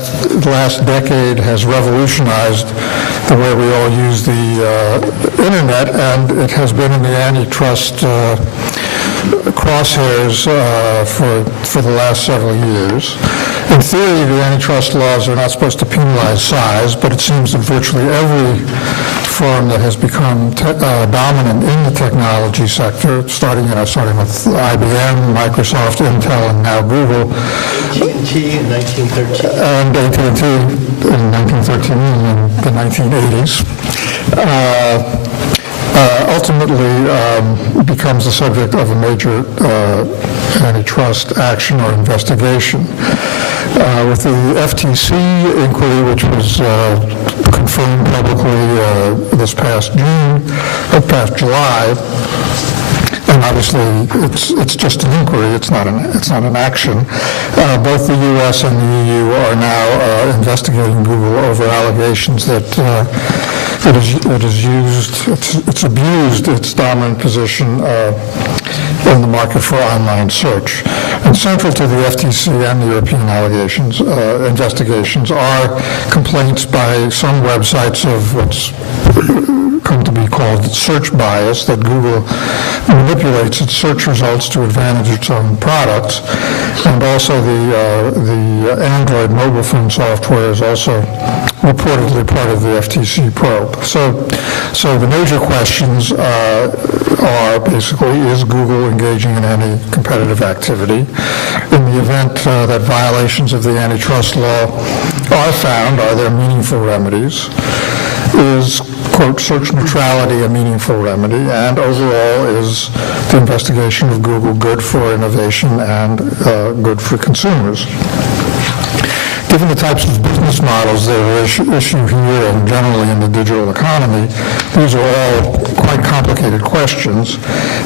the last decade has revolutionized the way we all use the internet, and it has been in the antitrust crosshairs for the last several years. In theory, the antitrust laws are not supposed to penalize size, but it seems that virtually every firm that has become dominant in the technology sector, starting with IBM, Microsoft, Intel, and now Google. AT&T in 1913. And AT&T in 1913 and the 1980s. Ultimately becomes the subject of a major antitrust action or investigation. With the FTC inquiry, which was confirmed publicly this past July, and obviously it's just an inquiry, it's not an action. Both the U.S. and the EU are now investigating Google over allegations that it's abused its dominant position in the market for online search. And central to the FTC and the European investigations are complaints by some websites of what's come to be called search bias, that Google manipulates its search results to advantage its own products, and also the Android mobile phone software is also reportedly part of the FTC probe. So the major questions are basically, is Google engaging in any competitive activity? In the event that violations of the antitrust law are found, are there meaningful remedies? Is, quote, search neutrality a meaningful remedy? And overall, is the investigation of Google good for innovation and good for consumers? Given the types of business models that are issued here and generally in the digital economy, these are all quite complicated questions,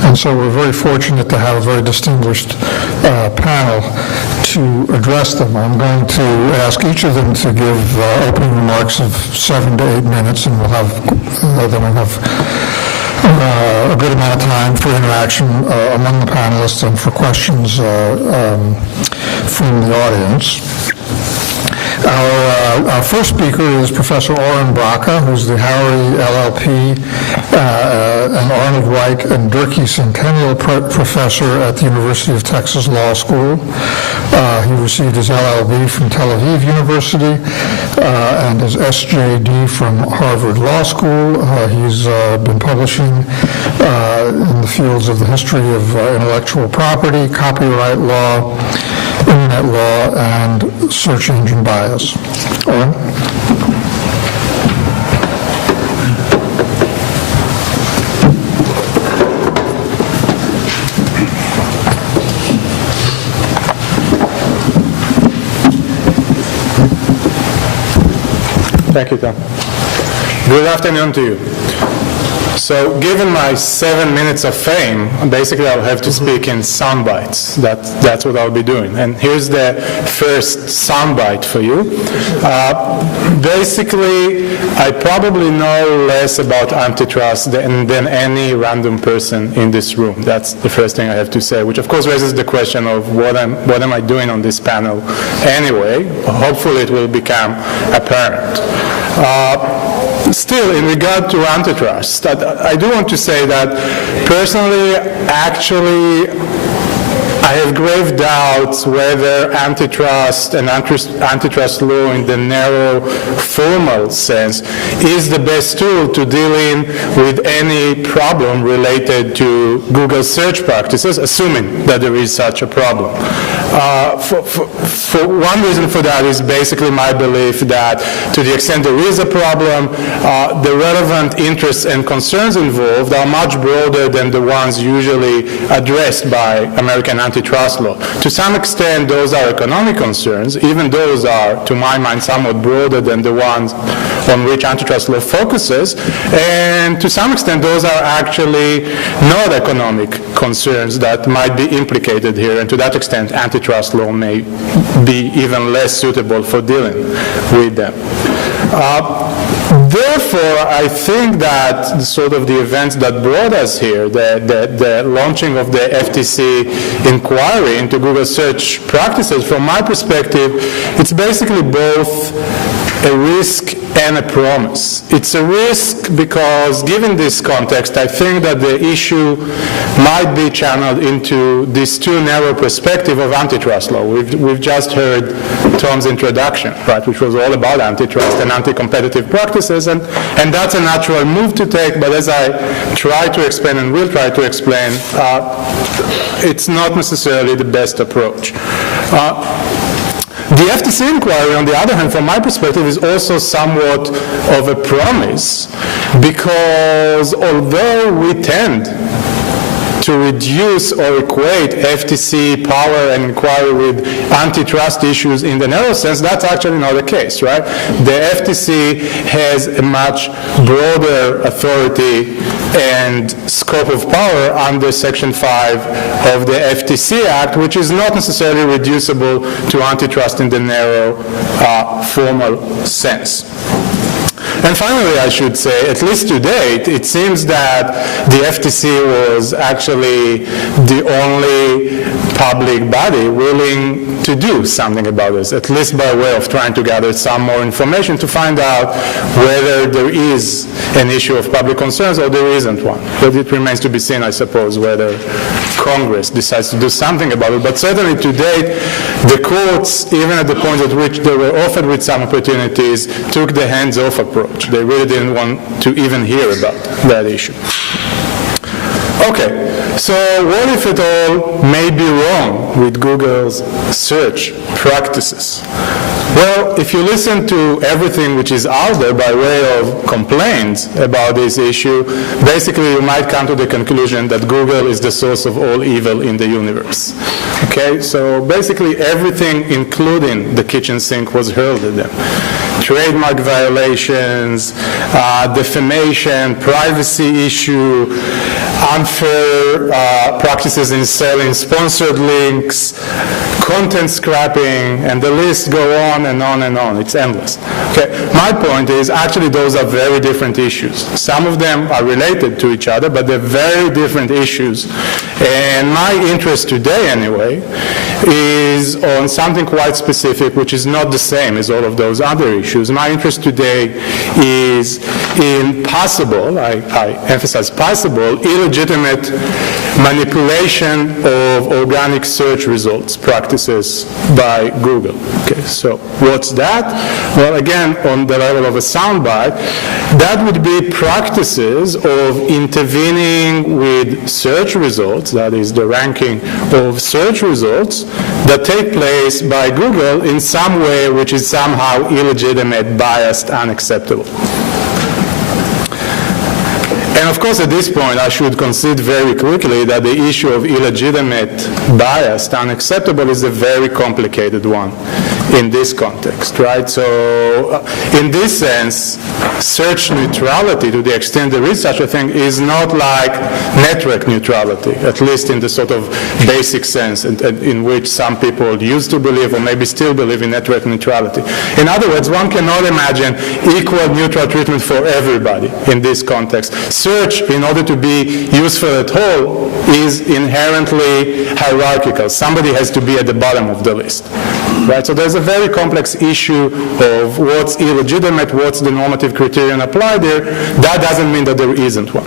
and so we're very fortunate to have a very distinguished panel to address them. I'm going to ask each of them to give opening remarks of 7 to 8 minutes, and we'll have a good amount of time for interaction among the panelists and for questions from the audience. Our first speaker is Professor Oren Bracha, who's the Howry LLP and Arnold Reich and Durkee Centennial Professor at the University of Texas Law School. He received his LLB from Tel Aviv University and his SJD from Harvard Law School. He's been publishing in the fields of the history of intellectual property, copyright law, internet law, and search engine bias. Oren? Thank you, Tom. Good afternoon to you. So given my 7 minutes of fame, basically I'll have to speak in sound bites. That's what I'll be doing. And here's the first sound bite for you. Basically, I probably know less about antitrust than any random person in this room. That's the first thing I have to say, which of course raises the question of what am I doing on this panel anyway? Hopefully it will become apparent. Still, in regard to antitrust, I do want to say that personally, actually, I have grave doubts whether antitrust and antitrust law in the narrow formal sense is the best tool to deal with any problem related to Google search practices, assuming that there is such a problem. For one reason for that is basically my belief that to the extent there is a problem, the relevant interests and concerns involved are much broader than the ones usually addressed by American antitrust law. To some extent, those are economic concerns. Even those are, to my mind, somewhat broader than the ones on which antitrust law focuses. And to some extent, those are actually not economic concerns that might be implicated here. And to that extent, antitrust law may be even less suitable for dealing with them. Therefore, I think that sort of the events that brought us here, the launching of the FTC inquiry into Google search practices, from my perspective, it's basically both a risk and a promise. It's a risk because, given this context, I think that the issue might be channeled into this too narrow perspective of antitrust law. We've just heard Tom's introduction, right, which was all about antitrust and anti-competitive practices, and that's a natural move to take, but as I try to explain and will try to explain, it's not necessarily the best approach. The FTC inquiry, on the other hand, from my perspective, is also somewhat of a promise, because although we tend to reduce or equate FTC power and inquiry with antitrust issues in the narrow sense, that's actually not the case, right? The FTC has a much broader authority and scope of power under Section 5 of the FTC Act, which is not necessarily reducible to antitrust in the narrow formal sense. And finally, I should say, at least to date, it seems that the FTC was actually the only public body willing to do something about this, at least by way of trying to gather some more information to find out whether there is an issue of public concerns or there isn't one. But it remains to be seen, I suppose, whether Congress decides to do something about it. But certainly to date, the courts, even at the point at which they were offered with some opportunities, took the hands-off approach. They really didn't want to even hear about that issue. Okay, so what if it all may be wrong with Google's search practices? Well, if you listen to everything which is out there by way of complaints about this issue, basically you might come to the conclusion that Google is the source of all evil in the universe. Okay, so basically everything, including the kitchen sink, was hurled at them. Trademark violations, defamation, privacy issue, unfair practices in selling sponsored links, content scrapping, and the list go on and on and on. It's endless. Okay. My point is, actually, those are very different issues. Some of them are related to each other, but they're very different issues. And my interest today, anyway, is on something quite specific, which is not the same as all of those other issues. My interest today is in possible, I emphasize possible, illegitimate manipulation of organic search results practices by Google. Okay, so what's that? Well, again, on the level of a soundbite, that would be practices of intervening with search results, that is the ranking of search results, that take place by Google in some way which is somehow illegitimate, biased, unacceptable. And of course, at this point, I should concede very quickly that the issue of illegitimate, biased, unacceptable is a very complicated one in this context, right? So in this sense, search neutrality, to the extent there is such a thing, is not like network neutrality, at least in the sort of basic sense in which some people used to believe or maybe still believe in network neutrality. In other words, one cannot imagine equal neutral treatment for everybody in this context. Search, in order to be useful at all, is inherently hierarchical. Somebody has to be at the bottom of the list. Right? So there's a very complex issue of what's illegitimate, what's the normative criterion applied there. That doesn't mean that there isn't one.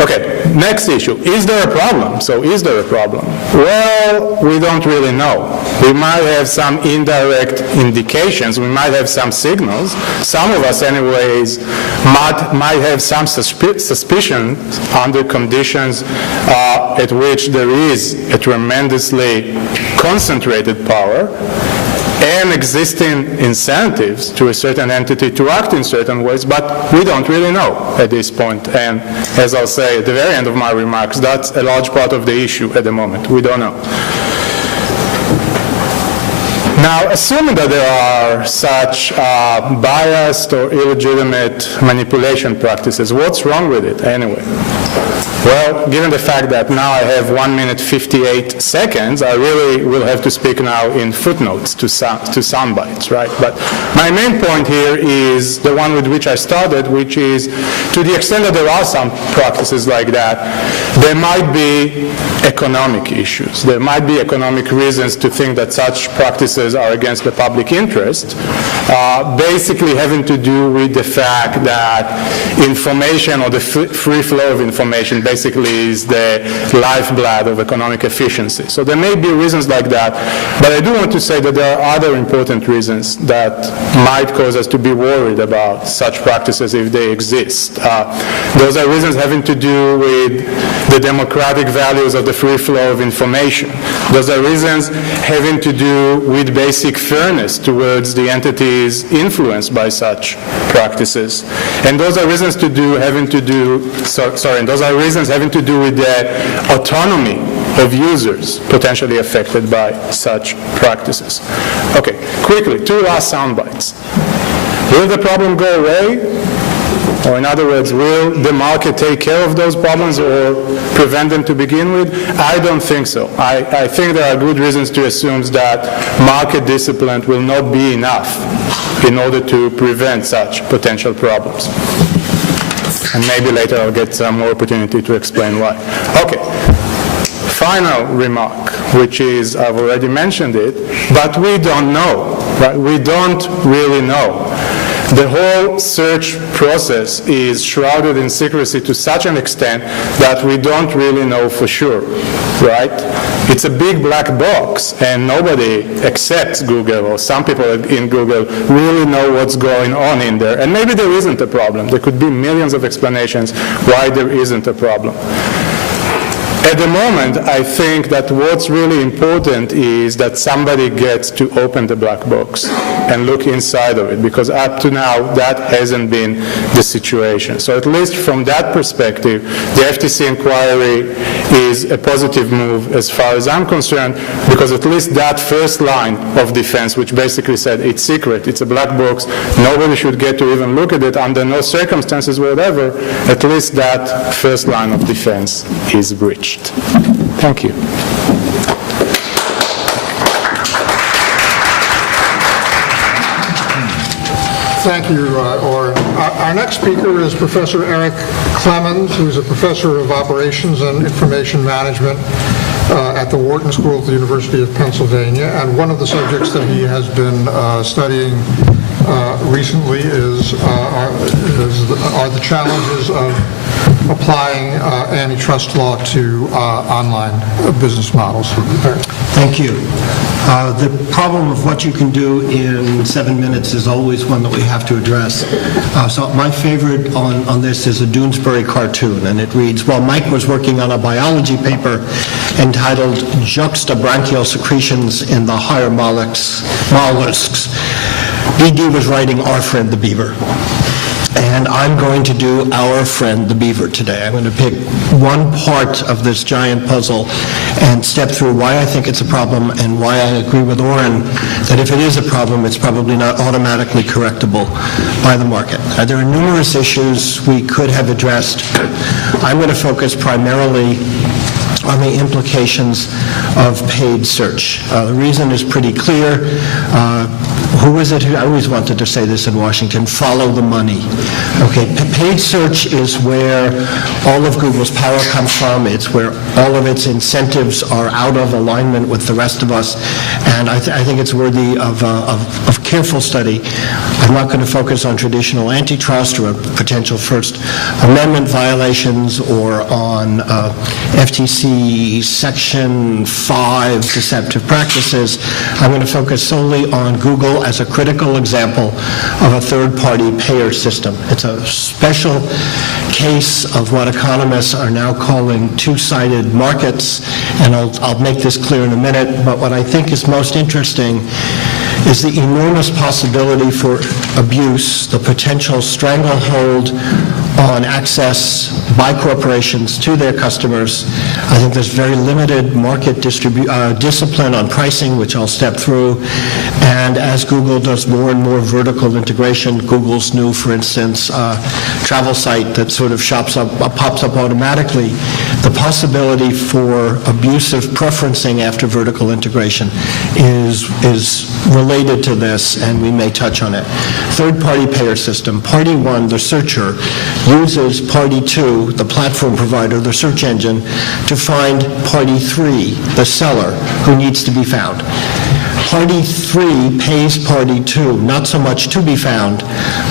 Okay, next issue. Is there a problem? So is there a problem? Well, we don't really know. We might have some indirect indications. We might have some signals. Some of us, anyways, might have some suspicion under conditions at which there is a tremendously concentrated power and existing incentives to a certain entity to act in certain ways, but we don't really know at this point. And as I'll say at the very end of my remarks, that's a large part of the issue at the moment. We don't know. Now, assuming that there are such biased or illegitimate manipulation practices, what's wrong with it anyway? Well, given the fact that now I have 1 minute 58 seconds, I really will have to speak now in footnotes to sound bites, right? But my main point here is the one with which I started, which is to the extent that there are some practices like that, there might be economic issues. There might be economic reasons to think that such practices are against the public interest, basically having to do with the fact that information or the free flow of information basically is the lifeblood of economic efficiency. So there may be reasons like that, but I do want to say that there are other important reasons that might cause us to be worried about such practices if they exist. Those are reasons having to do with the democratic values of the free flow of information. Those are reasons having to do with basic fairness towards the entities influenced by such practices. And those are reasons having to do with the autonomy of users potentially affected by such practices. Okay, quickly, 2 last sound bites. Will the problem go away? Or in other words, will the market take care of those problems or prevent them to begin with? I don't think so. I think there are good reasons to assume that market discipline will not be enough in order to prevent such potential problems. And maybe later I'll get some more opportunity to explain why. Okay. Final remark, which is, I've already mentioned it, but we don't know, right? We don't really know. The whole search process is shrouded in secrecy to such an extent that we don't really know for sure, right? It's a big black box, and nobody except Google, or some people in Google, really know what's going on in there. And maybe there isn't a problem. There could be millions of explanations why there isn't a problem. At the moment, I think that what's really important is that somebody gets to open the black box and look inside of it, because up to now, that hasn't been the situation. So at least from that perspective, the FTC inquiry is a positive move as far as I'm concerned, because at least that first line of defense, which basically said it's secret, it's a black box, nobody should get to even look at it under no circumstances whatever, at least that first line of defense is breached. Thank you. Thank you, Oren. Our next speaker is Professor Eric Clemens, who's a professor of operations and information management at the Wharton School at the University of Pennsylvania. And one of the subjects that he has been studying recently are the challenges of applying antitrust law to online business models. Thank you. The problem of what you can do in 7 minutes is always one that we have to address. So my favorite on this is a Doonesbury cartoon, and it reads, while Mike was working on a biology paper entitled Juxtabranchial Secretions in the Higher Mollusks, BD was writing Our Friend the Beaver. And I'm going to do Our Friend the Beaver today. I'm going to pick one part of this giant puzzle and step through why I think it's a problem and why I agree with Oren that if it is a problem, it's probably not automatically correctable by the market. There are numerous issues we could have addressed. I'm going to focus primarily on the implications of paid search. The reason is pretty clear. Who is it who, I always wanted to say this in Washington, follow the money. Okay, paid search is where all of Google's power comes from. It's where all of its incentives are out of alignment with the rest of us, and I think it's worthy of careful study. I'm not going to focus on traditional antitrust or potential First Amendment violations or on FTC Section 5 deceptive practices. I'm going to focus solely on Google as a critical example of a third-party payer system. It's a special case of what economists are now calling two-sided markets, and I'll make this clear in a minute, but what I think is most interesting is the enormous possibility for abuse, the potential stranglehold on access by corporations to their customers. I think there's very limited market discipline on pricing, which I'll step through. And as Google does more and more vertical integration, Google's new, for instance, travel site that sort of pops up automatically, the possibility for abusive preferencing after vertical integration is related to this, and we may touch on it. Third-party payer system. Party 1, the searcher, uses Party 2, the platform provider, the search engine, to find Party 3, the seller, who needs to be found. Party 3 pays Party 2 not so much to be found,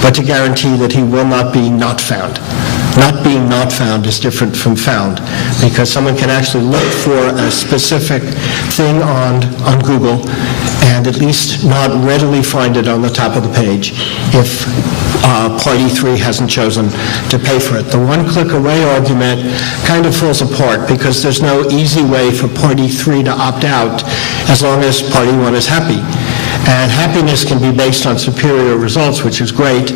but to guarantee that he will not be not found. Not being not found is different from found, because someone can actually look for a specific thing on Google and at least not readily find it on the top of the page if Party 3 hasn't chosen to pay for it. The one-click away argument kind of falls apart because there's no easy way for Party 3 to opt out as long as Party 1 is happy. And happiness can be based on superior results, which is great,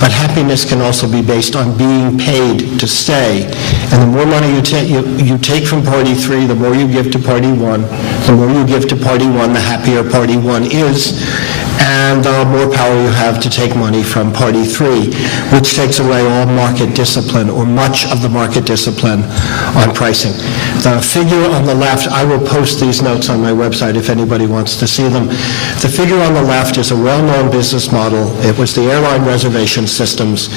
but happiness can also be based on being paid to stay. And the more money you take from Party 3, the more you give to Party 1. The more you give to Party 1, the happier Party 1 is, and the more power you have to take money from Party 3, which takes away all market discipline, or much of the market discipline on pricing. The figure on the left, I will post these notes on my website if anybody wants to see them. The figure on the left is a well-known business model. It was the airline reservation systems.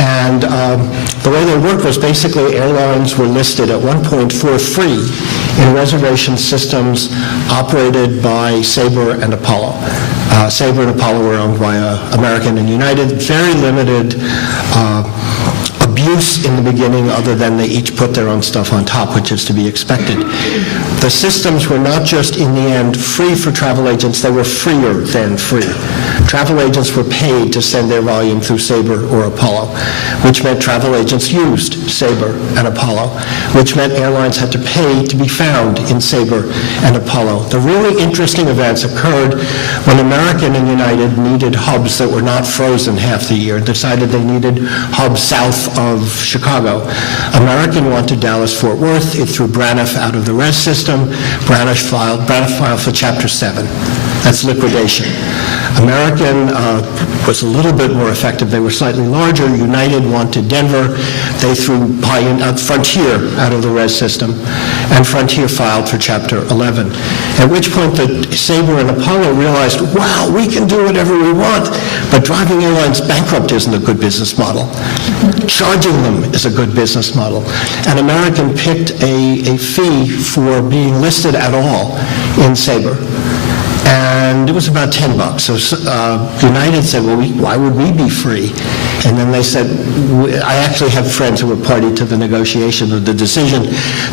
And the way they worked was basically airlines were listed at one point for free in reservation systems operated by Sabre and Apollo. Sabre and Apollo were owned by American and United. Very limited abuse in the beginning, other than they each put their own stuff on top, which is to be expected. The systems were not just, in the end, free for travel agents, they were freer than free. Travel agents were paid to send their volume through Sabre or Apollo, which meant travel agents used Sabre and Apollo, which meant airlines had to pay to be found in Sabre and Apollo. The really interesting events occurred when American and United needed hubs that were not frozen half the year, decided they needed hubs south of Chicago. American wanted Dallas-Fort Worth. It threw Braniff out of the res system. Braniff filed for Chapter 7. That's liquidation. American was a little bit more effective. They were slightly larger. United wanted Denver. They threw Frontier out of the res system, and Frontier filed for Chapter 11. At which point the Sabre and Apollo realized, wow, we can do whatever we want, but driving airlines bankrupt isn't a good business model. Charging them is a good business model. And American picked a fee for being listed at all in Sabre. And it was about $10. So United said, well, why would we be free? And then they said, I actually have friends who were party to the negotiation of the decision.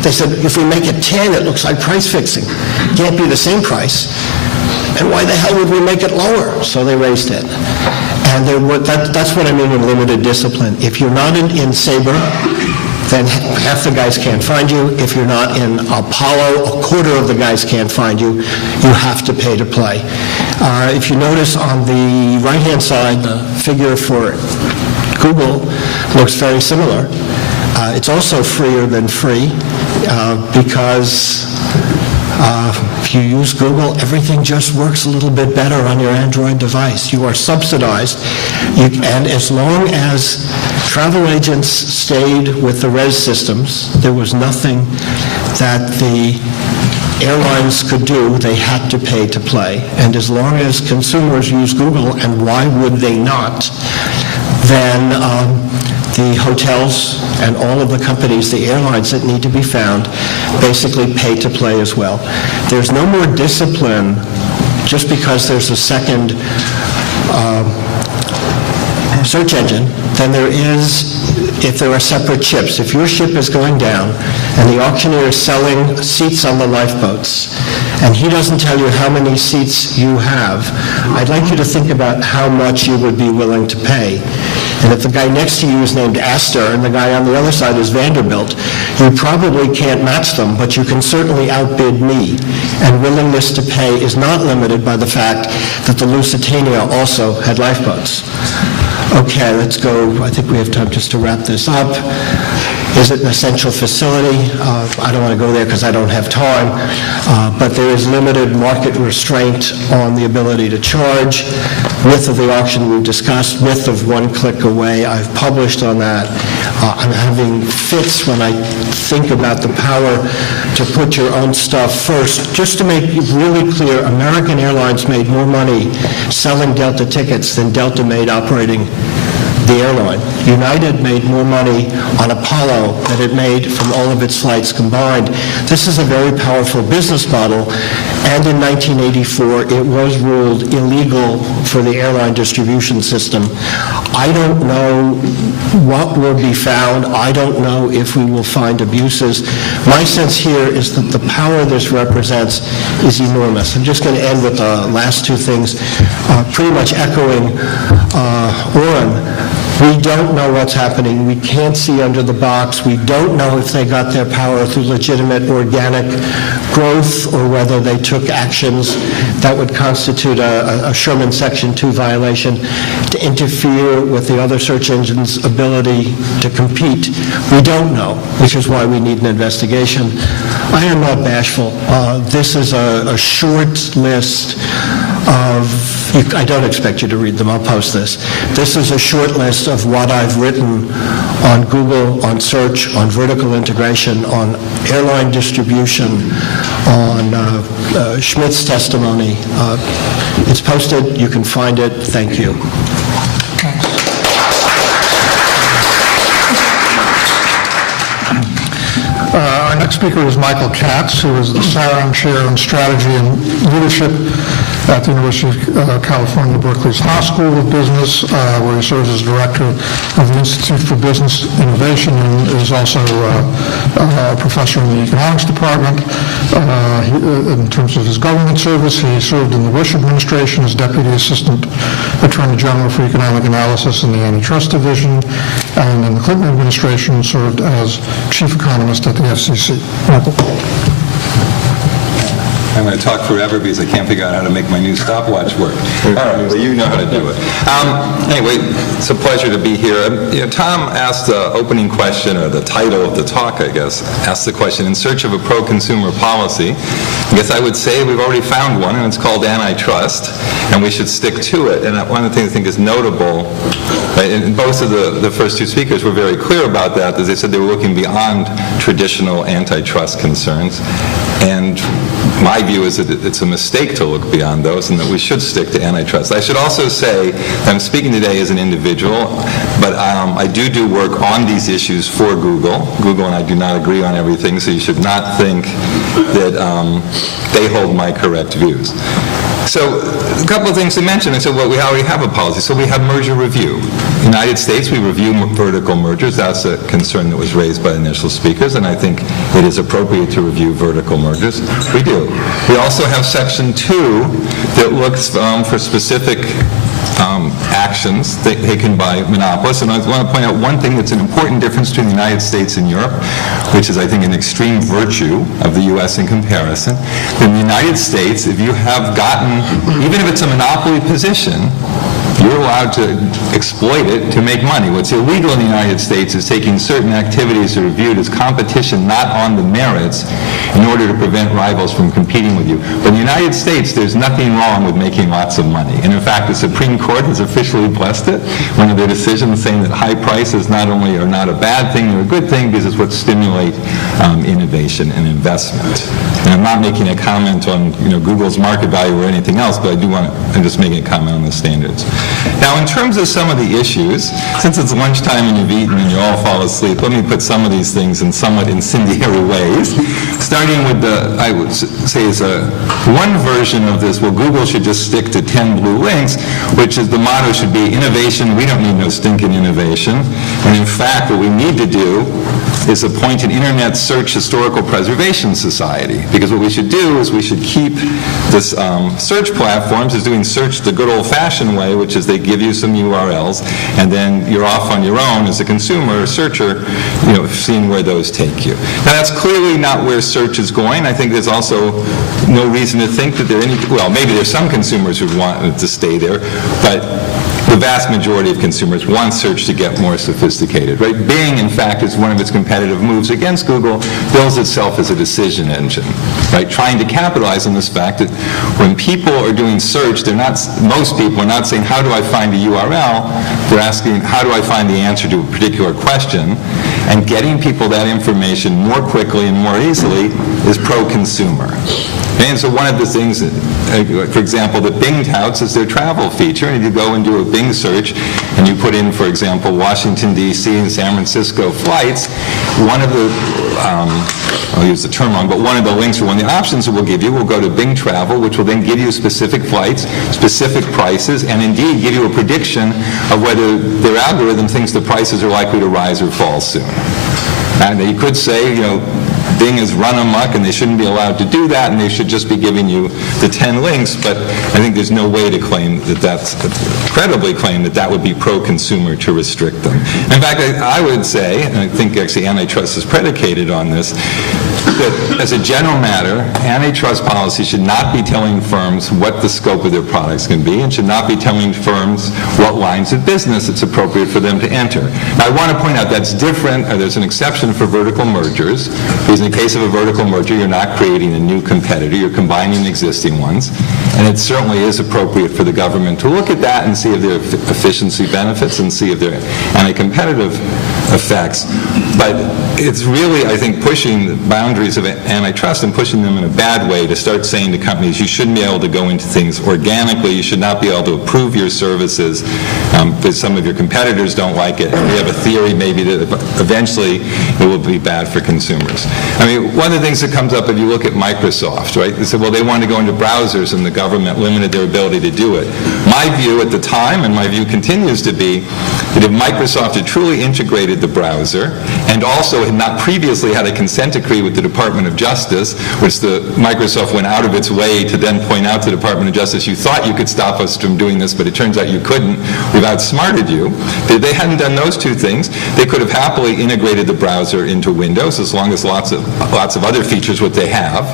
They said, if we make it 10, it looks like price fixing. It can't be the same price. And why the hell would we make it lower? So they raised it. And that's what I mean with limited discipline. If you're not in Sabre, then half the guys can't find you. If you're not in Apollo, a quarter of the guys can't find you. You have to pay to play. If you notice on the right-hand side, the figure for Google looks very similar. It's also freer than free because if you use Google, everything just works a little bit better on your Android device. You are subsidized, and as long as travel agents stayed with the res systems, there was nothing that the airlines could do. They had to pay to play. And as long as consumers use Google, and why would they not, then the hotels and all of the companies, the airlines that need to be found, basically pay to play as well. There's no more discipline just because there's a second search engine than there is if there are separate ships. If your ship is going down and the auctioneer is selling seats on the lifeboats and he doesn't tell you how many seats you have, I'd like you to think about how much you would be willing to pay. And if the guy next to you is named Astor and the guy on the other side is Vanderbilt, you probably can't match them, but you can certainly outbid me. And willingness to pay is not limited by the fact that the Lusitania also had lifeboats. Okay, let's go. I think we have time just to wrap this up. Is it an essential facility? I don't want to go there because I don't have time, but there is limited market restraint on the ability to charge. Width of the auction we've discussed, width of one click away, I've published on that. I'm having fits when I think about the power to put your own stuff first. Just to make it really clear, American Airlines made more money selling Delta tickets than Delta made operating the airline. United made more money on Apollo than it made from all of its flights combined. This is a very powerful business model, and in 1984, it was ruled illegal for the airline distribution system. I don't know what will be found. I don't know if we will find abuses. My sense here is that the power this represents is enormous. I'm just going to end with the last two things, pretty much echoing Oren. We don't know what's happening. We can't see under the box. We don't know if they got their power through legitimate organic growth or whether they took actions that would constitute a Sherman Section 2 violation to interfere with the other search engine's ability to compete. We don't know, which is why we need an investigation. I am not bashful. This is a short list of, I don't expect you to read them, I'll post this. This is a short list of what I've written on Google, on search, on vertical integration, on airline distribution, on Schmidt's testimony. It's posted, you can find it. Thank you. Our next speaker is Michael Katz, who is the Saron Chair in Strategy and Leadership at the University of California, Berkeley's Haas School of Business, where he serves as Director of the Institute for Business Innovation and is also a professor in the Economics Department. In terms of his government service, he served in the Bush administration as Deputy Assistant Attorney General for Economic Analysis in the Antitrust Division, and in the Clinton administration served as Chief Economist at the FCC. Michael. I'm going to talk forever because I can't figure out how to make my new stopwatch work. All right, well, you know how to do it. Anyway, it's a pleasure to be here. Tom asked the opening question, or the title of the talk, I guess, asked the question, in search of a pro-consumer policy. I guess I would say we've already found one, and it's called Antitrust, and we should stick to it. And one of the things I think is notable, and both of the first two speakers were very clear about that, as they said they were looking beyond traditional antitrust concerns. And my view is that it's a mistake to look beyond those and that we should stick to antitrust. I should also say that I'm speaking today as an individual, but I do work on these issues for Google. Google and I do not agree on everything, so you should not think that they hold my correct views. So a couple of things to mention. I said, well, we already have a policy. So we have merger review. In the United States, we review vertical mergers. That's a concern that was raised by initial speakers, and I think it is appropriate to review vertical mergers. We do. We also have Section 2 that looks for specific actions taken by monopolists. And I want to point out one thing that's an important difference between the United States and Europe, which is, I think, an extreme virtue of the U.S. in comparison. In the United States, if you have gotten, even if it's a monopoly position, you're allowed to exploit it to make money. What's illegal in the United States is taking certain activities that are viewed as competition not on the merits in order to prevent rivals from competing with you. But in the United States, there's nothing wrong with making lots of money. And in fact, the Supreme Court has officially blessed it. One of their decisions saying that high prices not only are not a bad thing, they're a good thing because it's what stimulate innovation and investment. And I'm not making a comment on Google's market value or anything else, but I'm just making a comment on the standards. Now, in terms of some of the issues, since it's lunchtime and you've eaten and you all fall asleep, let me put some of these things in somewhat incendiary ways. Starting with I would say is one version of this, well, Google should just stick to 10 blue links, which is the motto should be innovation. We don't need no stinking innovation. And in fact, what we need to do is appoint an Internet Search Historical Preservation Society, because what we should do is we should keep this search platforms as doing search the good old-fashioned way, which is they give you some URLs, and then you're off on your own as a consumer or searcher, seeing where those take you. Now, that's clearly not where search is going. I think there's also no reason to think that maybe there's some consumers who want it to stay there, but the the vast majority of consumers want search to get more sophisticated, right? Bing, in fact, is one of its competitive moves against Google, bills itself as a decision engine, right? Trying to capitalize on this fact that when people are doing search, most people are not saying, how do I find a URL? They're asking, how do I find the answer to a particular question? And getting people that information more quickly and more easily is pro-consumer. And so one of the things that, for example, that Bing touts is their travel feature. And if you go and do a Bing search and you put in, for example, Washington, D.C. and San Francisco flights, one of the, I'll use the term wrong, but one of the links or one of the options it will give you will go to Bing Travel, which will then give you specific flights, specific prices, and indeed give you a prediction of whether their algorithm thinks the prices are likely to rise or fall soon. And you could say, Bing has run amok and they shouldn't be allowed to do that and they should just be giving you the 10 links, but I think there's no way to claim credibly claim that would be pro-consumer to restrict them. In fact, I would say, and I think actually antitrust is predicated on this, that as a general matter, antitrust policy should not be telling firms what the scope of their products can be and should not be telling firms what lines of business it's appropriate for them to enter. Now, I want to point out that's different, there's an exception for vertical mergers, because in the case of a vertical merger, you're not creating a new competitor, you're combining existing ones, and it certainly is appropriate for the government to look at that and see if there are efficiency benefits and see if there are anti-competitive effects. But it's really, I think, pushing the boundaries of antitrust and pushing them in a bad way to start saying to companies, you shouldn't be able to go into things organically, you should not be able to approve your services because some of your competitors don't like it, and we have a theory maybe that eventually it will be bad for consumers. I mean, one of the things that comes up if you look at Microsoft, right? They said, well, they wanted to go into browsers and the government limited their ability to do it. My view at the time, and my view continues to be, that if Microsoft had truly integrated the browser and also had not previously had a consent decree with the Department of Justice, which Microsoft went out of its way to then point out to the Department of Justice, you thought you could stop us from doing this, but it turns out you couldn't. We've outsmarted you. If they hadn't done those two things, they could have happily integrated the browser into Windows, as long as lots of other features what they have.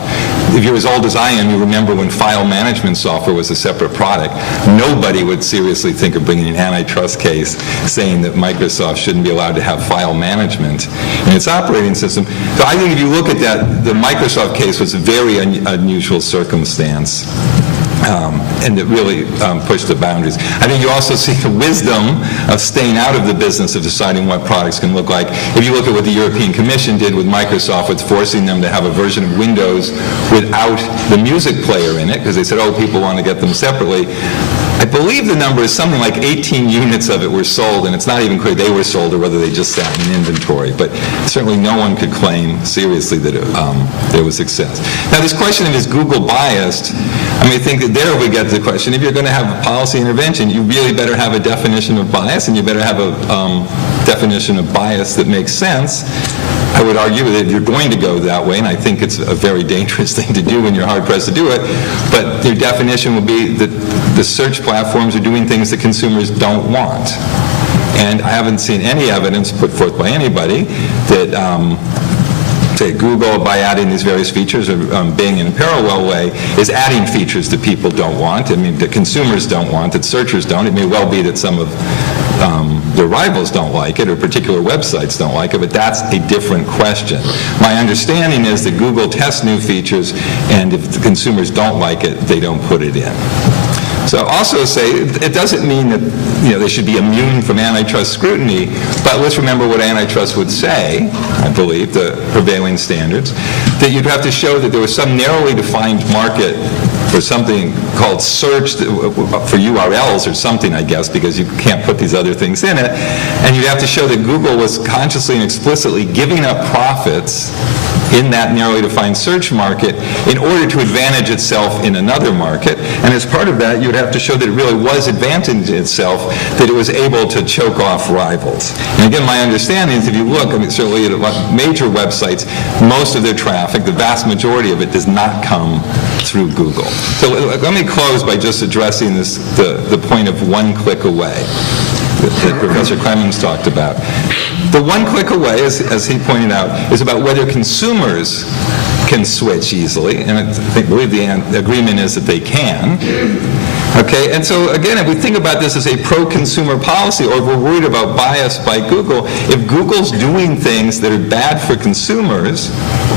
If you're as old as I am, you remember when file management software was a separate product. Nobody would seriously think of bringing an antitrust case saying that Microsoft shouldn't be allowed to have file management in its operating system. So I think if you look at that, the Microsoft case was a very unusual circumstance. And it really pushed the boundaries. I think you also see the wisdom of staying out of the business of deciding what products can look like. If you look at what the European Commission did with Microsoft, with forcing them to have a version of Windows without the music player in it, because they said, oh, people want to get them separately. I believe the number is something like 18 units of it were sold, and it's not even clear they were sold or whether they just sat in inventory. But certainly no one could claim seriously that it was success. Now, this question of is Google biased, I mean, I think that there we get to the question, if you're going to have a policy intervention, you really better have a definition of bias, and you better have a definition of bias that makes sense. I would argue that you're going to go that way, and I think it's a very dangerous thing to do when you're hard-pressed to do it, but your definition will be that the search platforms are doing things that consumers don't want. And I haven't seen any evidence put forth by anybody that say Google, by adding these various features, or Bing in a parallel way, is adding features that people don't want. I mean, that consumers don't want, that searchers don't. It may well be that some of their rivals don't like it, or particular websites don't like it, but that's a different question. My understanding is that Google tests new features, and if the consumers don't like it, they don't put it in. So I'll also say it doesn't mean that they should be immune from antitrust scrutiny, but let's remember what antitrust would say, I believe, the prevailing standards, that you'd have to show that there was some narrowly defined market for something called search for URLs or something, I guess, because you can't put these other things in it, and you'd have to show that Google was consciously and explicitly giving up profits in that narrowly defined search market in order to advantage itself in another market. And as part of that, you would have to show that it really was advantaging itself, that it was able to choke off rivals. And again, my understanding is if you look, I mean, certainly at major websites, most of their traffic, the vast majority of it, does not come through Google. So let me close by just addressing this, the point of one click away that Professor Clemens talked about. The one click away, as he pointed out, is about whether consumers can switch easily, and I believe the agreement is that they can. Okay, and so again, if we think about this as a pro-consumer policy, or if we're worried about bias by Google, if Google's doing things that are bad for consumers,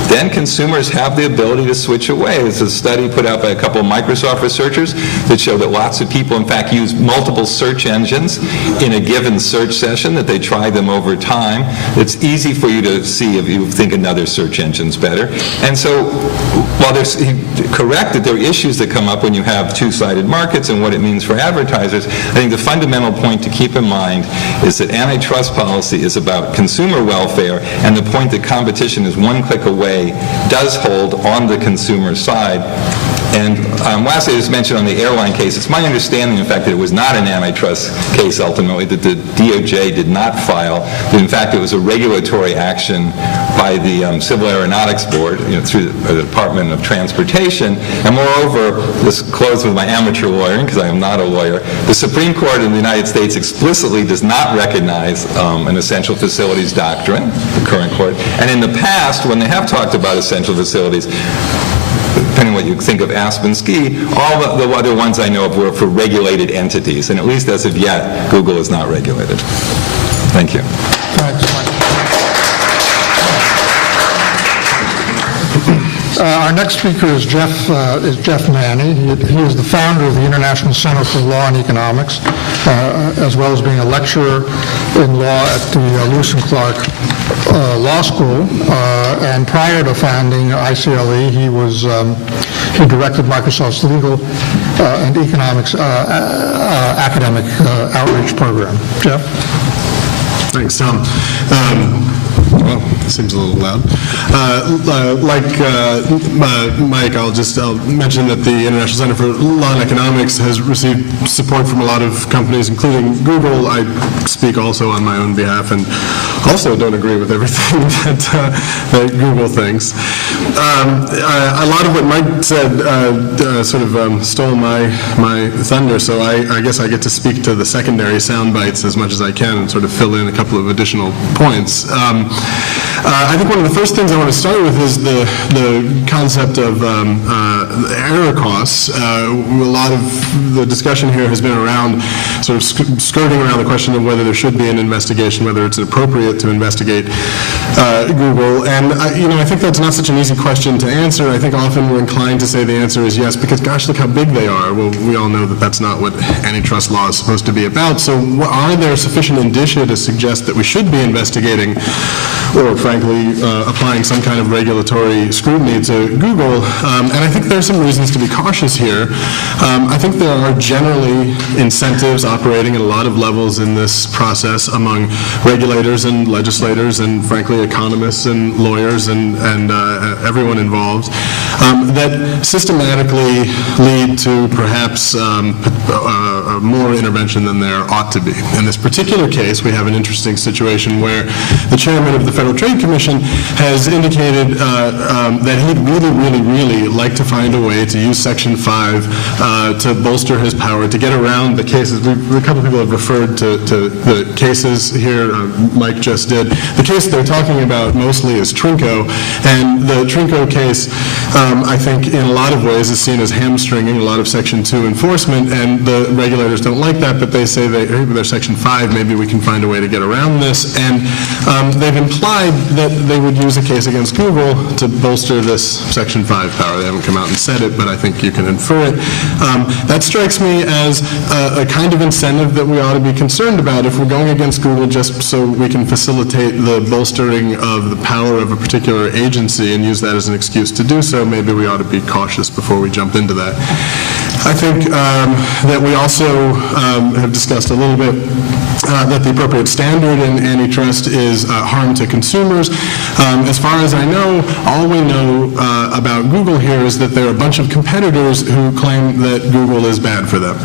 then consumers have the ability to switch away. There's a study put out by a couple of Microsoft researchers that show that lots of people, in fact, use multiple search engines in a given search session, that they try them over time. It's easy for you to see if you think another search engine's better. And so, while there's correct that there are issues that come up when you have two-sided markets and what it means for advertisers, I think the fundamental point to keep in mind is that antitrust policy is about consumer welfare, and the point that competition is one click away does hold on the consumer side. And lastly, I just mentioned on the airline case, it's my understanding, in fact, that it was not an antitrust case ultimately, that the DOJ did not file, that in fact it was a regulatory action by the Civil Aeronautics Board, through the Department of Transportation. And moreover, this closes with my amateur lawyering, because I am not a lawyer, the Supreme Court in the United States explicitly does not recognize an essential facilities doctrine, the current court. And in the past, when they have talked about essential facilities, depending on what you think of Aspen Ski, all the other ones I know of were for regulated entities, and at least as of yet, Google is not regulated. Thank you. Thanks, Mike. Our next speaker is Jeff Manny. He is the founder of the International Center for Law and Economics, as well as being a lecturer in law at the Lewis and Clark Law School. And prior to founding ICLE, he directed Microsoft's legal and economics academic outreach program. Jeff? Thanks, Tom. Well, it seems a little loud. Mike, I'll mention that the International Center for Law and Economics has received support from a lot of companies, including Google. I speak also on my own behalf and also don't agree with everything that Google thinks. A lot of what Mike said stole my thunder, so I guess I get to speak to the secondary sound bites as much as I can and sort of fill in a couple of additional points. I think one of the first things I want to start with is the concept of error costs. A lot of the discussion here has been around sort of skirting around the question of whether there should be an investigation, whether it's appropriate to investigate Google. And I think that's not such an easy question to answer. I think often we're inclined to say the answer is yes, because gosh, look how big they are. Well, we all know that that's not what antitrust law is supposed to be about. So are there sufficient indicia to suggest that we should be investigating or frankly applying some kind of regulatory scrutiny to Google? And I think there are some reasons to be cautious here. I think there are generally incentives operating at a lot of levels in this process among regulators and legislators and frankly economists and lawyers and everyone involved that systematically lead to perhaps more intervention than there ought to be. In this particular case, we have an interesting situation where the chairman of the Federal Trade Commission has indicated that he'd really like to find a way to use Section 5 to bolster his power, to get around the cases. A couple of people have referred to the cases here. Mike just did. The case they're talking about mostly is Trinco, and the Trinco case, I think, in a lot of ways is seen as hamstringing a lot of Section 2 enforcement, and the regulators don't like that, but they say they're Section 5, maybe we can find a way to get around this, and they've implied that they would use a case against Google to bolster this Section 5 power. They haven't come out and said it, but I think you can infer it. That strikes me as a kind of incentive that we ought to be concerned about. If we're going against Google just so we can facilitate the bolstering of the power of a particular agency and use that as an excuse to do so, maybe we ought to be cautious before we jump into that. I think that we also have discussed a little bit that the appropriate standard in antitrust is harm to consumers. As far as I know, all we know about Google here is that there are a bunch of competitors who claim that Google is bad for them.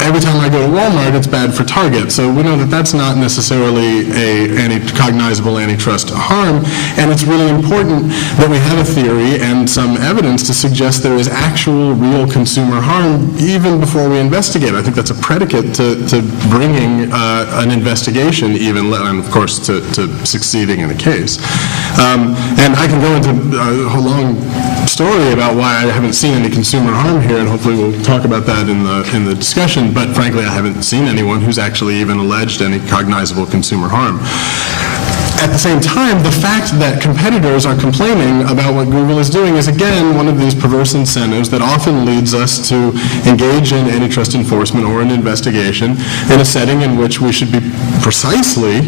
Every time I go to Walmart, it's bad for Target. So we know that that's not necessarily a cognizable antitrust harm, and it's really important that we have a theory and some evidence to suggest there is actual real consumer harm even before we investigate. I think that's a predicate to bringing an investigation even, and of course to succeeding in a case. And I can go into a long story about why I haven't seen any consumer harm here, and hopefully we'll talk about that in the discussion, but frankly I haven't seen anyone who's actually even alleged any cognizable consumer harm. At the same time, the fact that competitors are complaining about what Google is doing is, again, one of these perverse incentives that often leads us to engage in antitrust enforcement or an investigation in a setting in which we should be precisely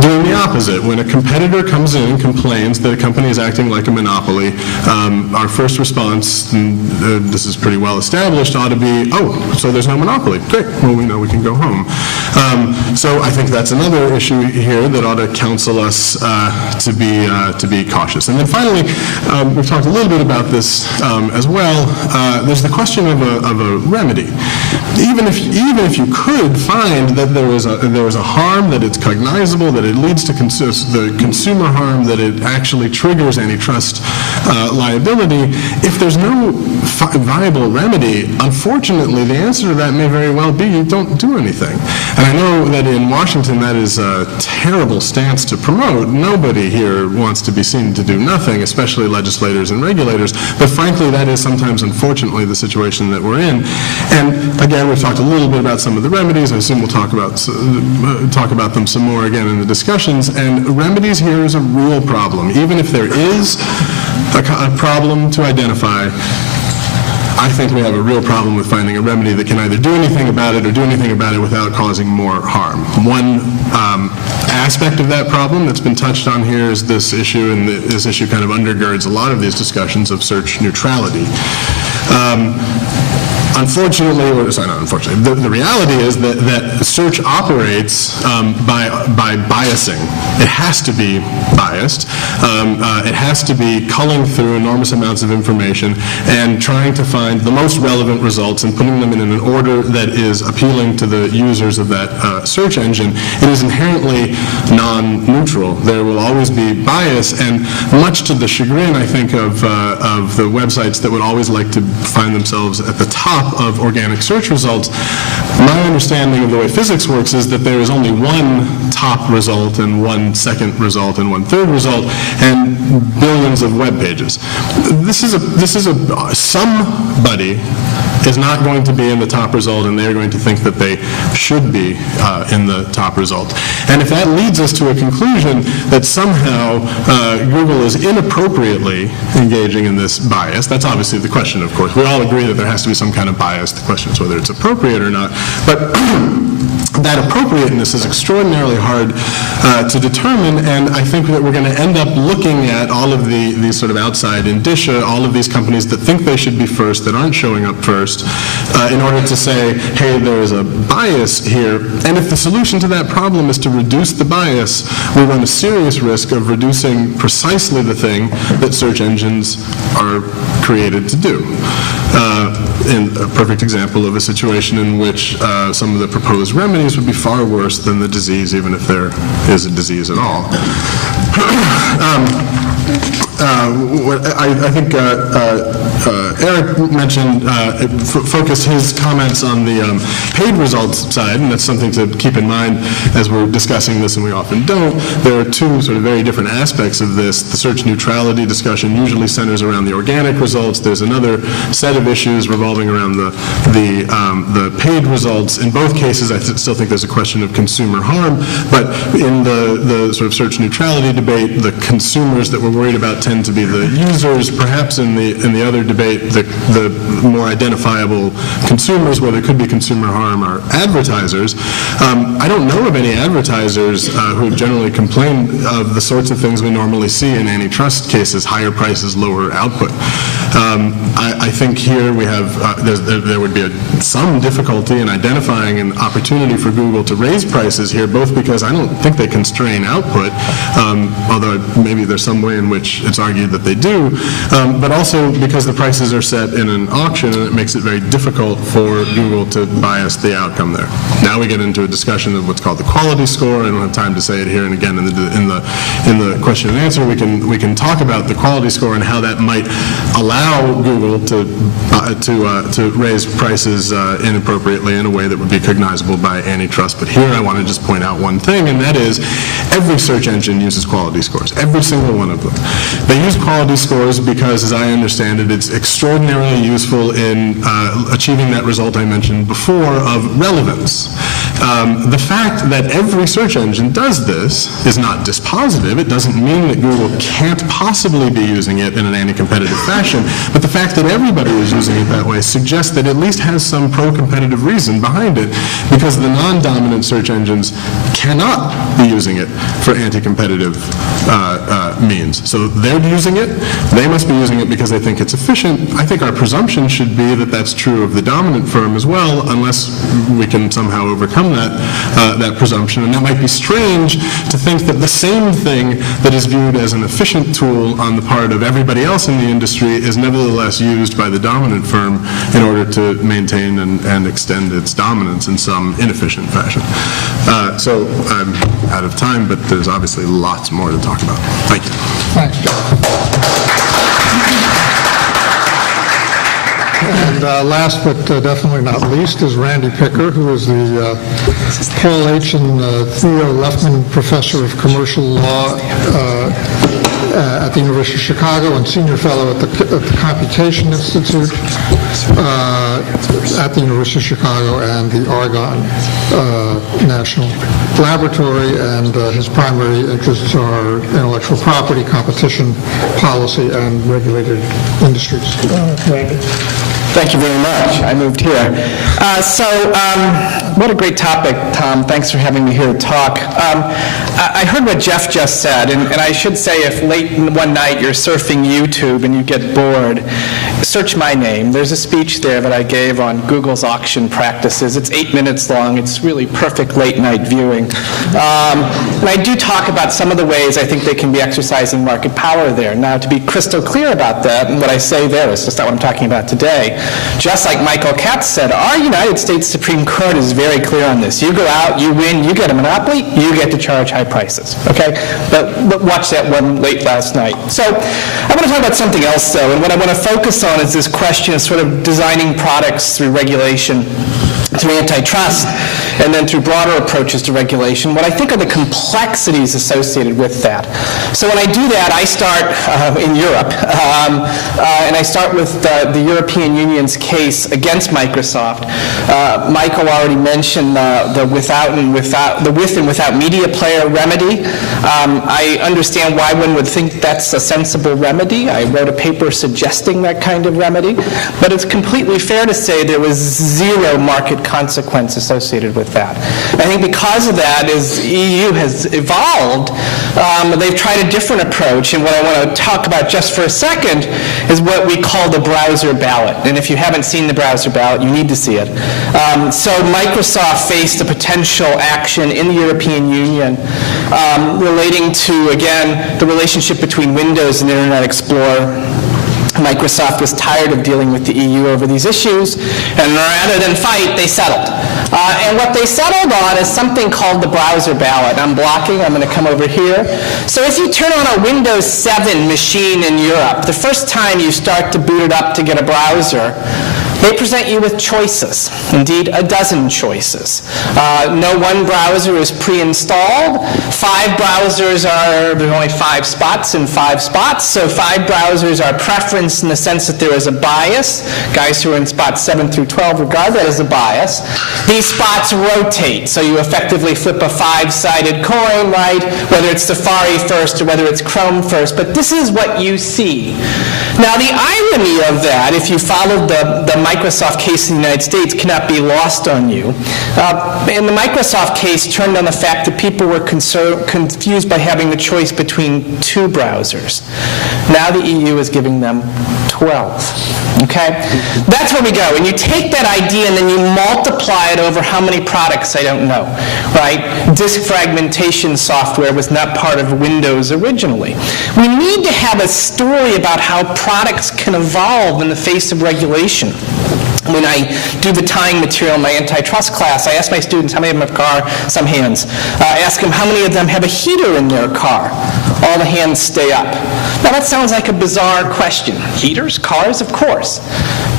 doing the opposite. When a competitor comes in and complains that a company is acting like a monopoly, our first response, and this is pretty well established, ought to be, oh, so there's no monopoly. Great. Well, we know we can go home. So I think that's another issue here that ought to counsel us to be cautious. And then finally, we've talked a little bit about this as well. There's the question of a remedy. Even if you could find that there was a harm, that it's cognizable, that it leads to the consumer harm, that it actually triggers antitrust liability, if there's no viable remedy, unfortunately, the answer to that may very well be you don't do anything. And I know that in Washington that is a terrible stance to promote. Nobody here wants to be seen to do nothing, especially legislators and regulators, but frankly that is sometimes, unfortunately, the situation that we're in. And again, we've talked a little bit about some of the remedies. I assume we'll talk about them some more again in the discussions. And remedies here is a real problem. Even if there is a problem to identify, I think we have a real problem with finding a remedy that can either do anything about it or do anything about it without causing more harm. One aspect of that problem that's been touched on here is this issue, and this issue kind of undergirds a lot of these discussions of search neutrality. Unfortunately, or sorry, not unfortunately, the reality is that search operates by biasing. It has to be biased. It has to be culling through enormous amounts of information and trying to find the most relevant results and putting them in an order that is appealing to the users of that search engine. It is inherently non-neutral. There will always be bias, and much to the chagrin, I think, of the websites that would always like to find themselves at the top of organic search results, my understanding of the way physics works is that there is only one top result and one second result and one third result and billions of web pages. Somebody is not going to be in the top result, and they're going to think that they should be in the top result. And if that leads us to a conclusion that somehow Google is inappropriately engaging in this bias, that's obviously the question, of course. We all agree that there has to be some kind of bias. The question is whether it's appropriate or not. But that appropriateness is extraordinarily hard to determine, and I think that we're going to end up looking at all of these sort of outside indicia, all of these companies that think they should be first, that aren't showing up first, in order to say, hey, there is a bias here. And if the solution to that problem is to reduce the bias, we run a serious risk of reducing precisely the thing that search engines are created to do. In a perfect example of a situation in which some of the proposed remedies would be far worse than the disease, even if there is a disease at all. I think Eric mentioned, focused his comments on the paid results side, and that's something to keep in mind as we're discussing this, and we often don't. There are two sort of very different aspects of this. The search neutrality discussion usually centers around the organic results. There's another set of issues revolving around the paid results. In both cases, I still think there's a question of consumer harm, but in the sort of search neutrality debate, the consumers that we're worried about tend to be the users. Perhaps in the other debate, the more identifiable consumers, where there could be consumer harm, are advertisers. I don't know of any advertisers who generally complain of the sorts of things we normally see in antitrust cases: higher prices, lower output. I think here we have there would be some difficulty in identifying an opportunity for Google to raise prices here, both because I don't think they constrain output, although maybe there's some way in which it's argued that they do, but also because the prices are set in an auction, and it makes it very difficult for Google to bias the outcome there. Now we get into a discussion of what's called the quality score. I don't have time to say it here, and again in the question and answer we can talk about the quality score and how that might allow Google to to raise prices inappropriately in a way that would be cognizable by antitrust. But here I want to just point out one thing, and that is every search engine uses quality scores, every single one of them. They use quality scores because, as I understand it, it's extraordinarily useful in achieving that result I mentioned before of relevance. The fact that every search engine does this is not dispositive. It doesn't mean that Google can't possibly be using it in an anti-competitive fashion, but the fact that everybody is using it that way suggests that it at least has some pro-competitive reason behind it, because the non-dominant search engines cannot be using it for anti-competitive means. So they're using it. They must be using it because they think it's efficient. I think our presumption should be that that's true of the dominant firm as well, unless we can somehow overcome that presumption. And that might be strange to think that the same thing that is viewed as an efficient tool on the part of everybody else in the industry is nevertheless used by the dominant firm in order to maintain and extend its dominance in some inefficient fashion. So I'm out of time, but there's obviously lots more to talk about. Thank you. Thanks, And last but definitely not least is Randy Picker, who is the Paul H. and Theo Lefman Professor of Commercial Law at the University of Chicago and Senior Fellow at the Computation Institute at the University of Chicago and the Argonne National Laboratory, and his primary interests are intellectual property, competition, policy, and regulated industries. Randy. Thank you very much. I moved here. What a great topic, Tom. Thanks for having me here to talk. I heard what Jeff just said, and I should say if late one night you're surfing YouTube and you get bored, search my name. There's a speech there that I gave on Google's auction practices. It's 8 minutes long. It's really perfect late night viewing. And I do talk about some of the ways I think they can be exercising market power there. Now, to be crystal clear about that, and what I say there is just not what I'm talking about today. Just like Michael Katz said, our United States Supreme Court is very clear on this. You go out, you win, you get a monopoly, you get to charge high prices, okay? But watch that one late last night. So I want to talk about something else, though, and what I want to focus on is this question of sort of designing products through regulation, through antitrust, and then through broader approaches to regulation, what I think are the complexities associated with that. So when I do that, I start in Europe, and I start with the European Union's case against Microsoft. Michael already mentioned the with and without media player remedy. I understand why one would think that's a sensible remedy. I wrote a paper suggesting that kind of remedy, but it's completely fair to say there was zero market consequence associated with that. I think because of that, as EU has evolved, they've tried a different approach, and what I want to talk about just for a second is what we call the browser ballot. And if you haven't seen the browser ballot, you need to see it. So Microsoft faced a potential action in the European Union relating to, again, the relationship between Windows and Internet Explorer. Microsoft was tired of dealing with the EU over these issues, and rather than fight, they settled. And what they settled on is something called the browser ballot. I'm blocking. I'm going to come over here. So if you turn on a Windows 7 machine in Europe, the first time you start to boot it up to get a browser, they present you with choices, indeed a dozen choices. No one browser is pre-installed. There's only 5 spots in 5 spots, so 5 browsers are preferenced in the sense that there is a bias. Guys who are in spots 7 through 12 regard that as a bias. These spots rotate, so you effectively flip a 5-sided coin, right, whether it's Safari first or whether it's Chrome first, but this is what you see. Now, the irony of that, if you followed the Microsoft case in the United States, cannot be lost on you. And the Microsoft case turned on the fact that people were confused by having the choice between 2 browsers. Now the EU is giving them 12. Okay? That's where we go. And you take that idea and then you multiply it over how many products, I don't know. Right? Disk fragmentation software was not part of Windows originally. We need to have a story about how products can evolve in the face of regulation. When I do the tying material in my antitrust class, I ask my students how many of them have a car, some hands. I ask them how many of them have a heater in their car. All the hands stay up. Now that sounds like a bizarre question. Heaters, cars, of course.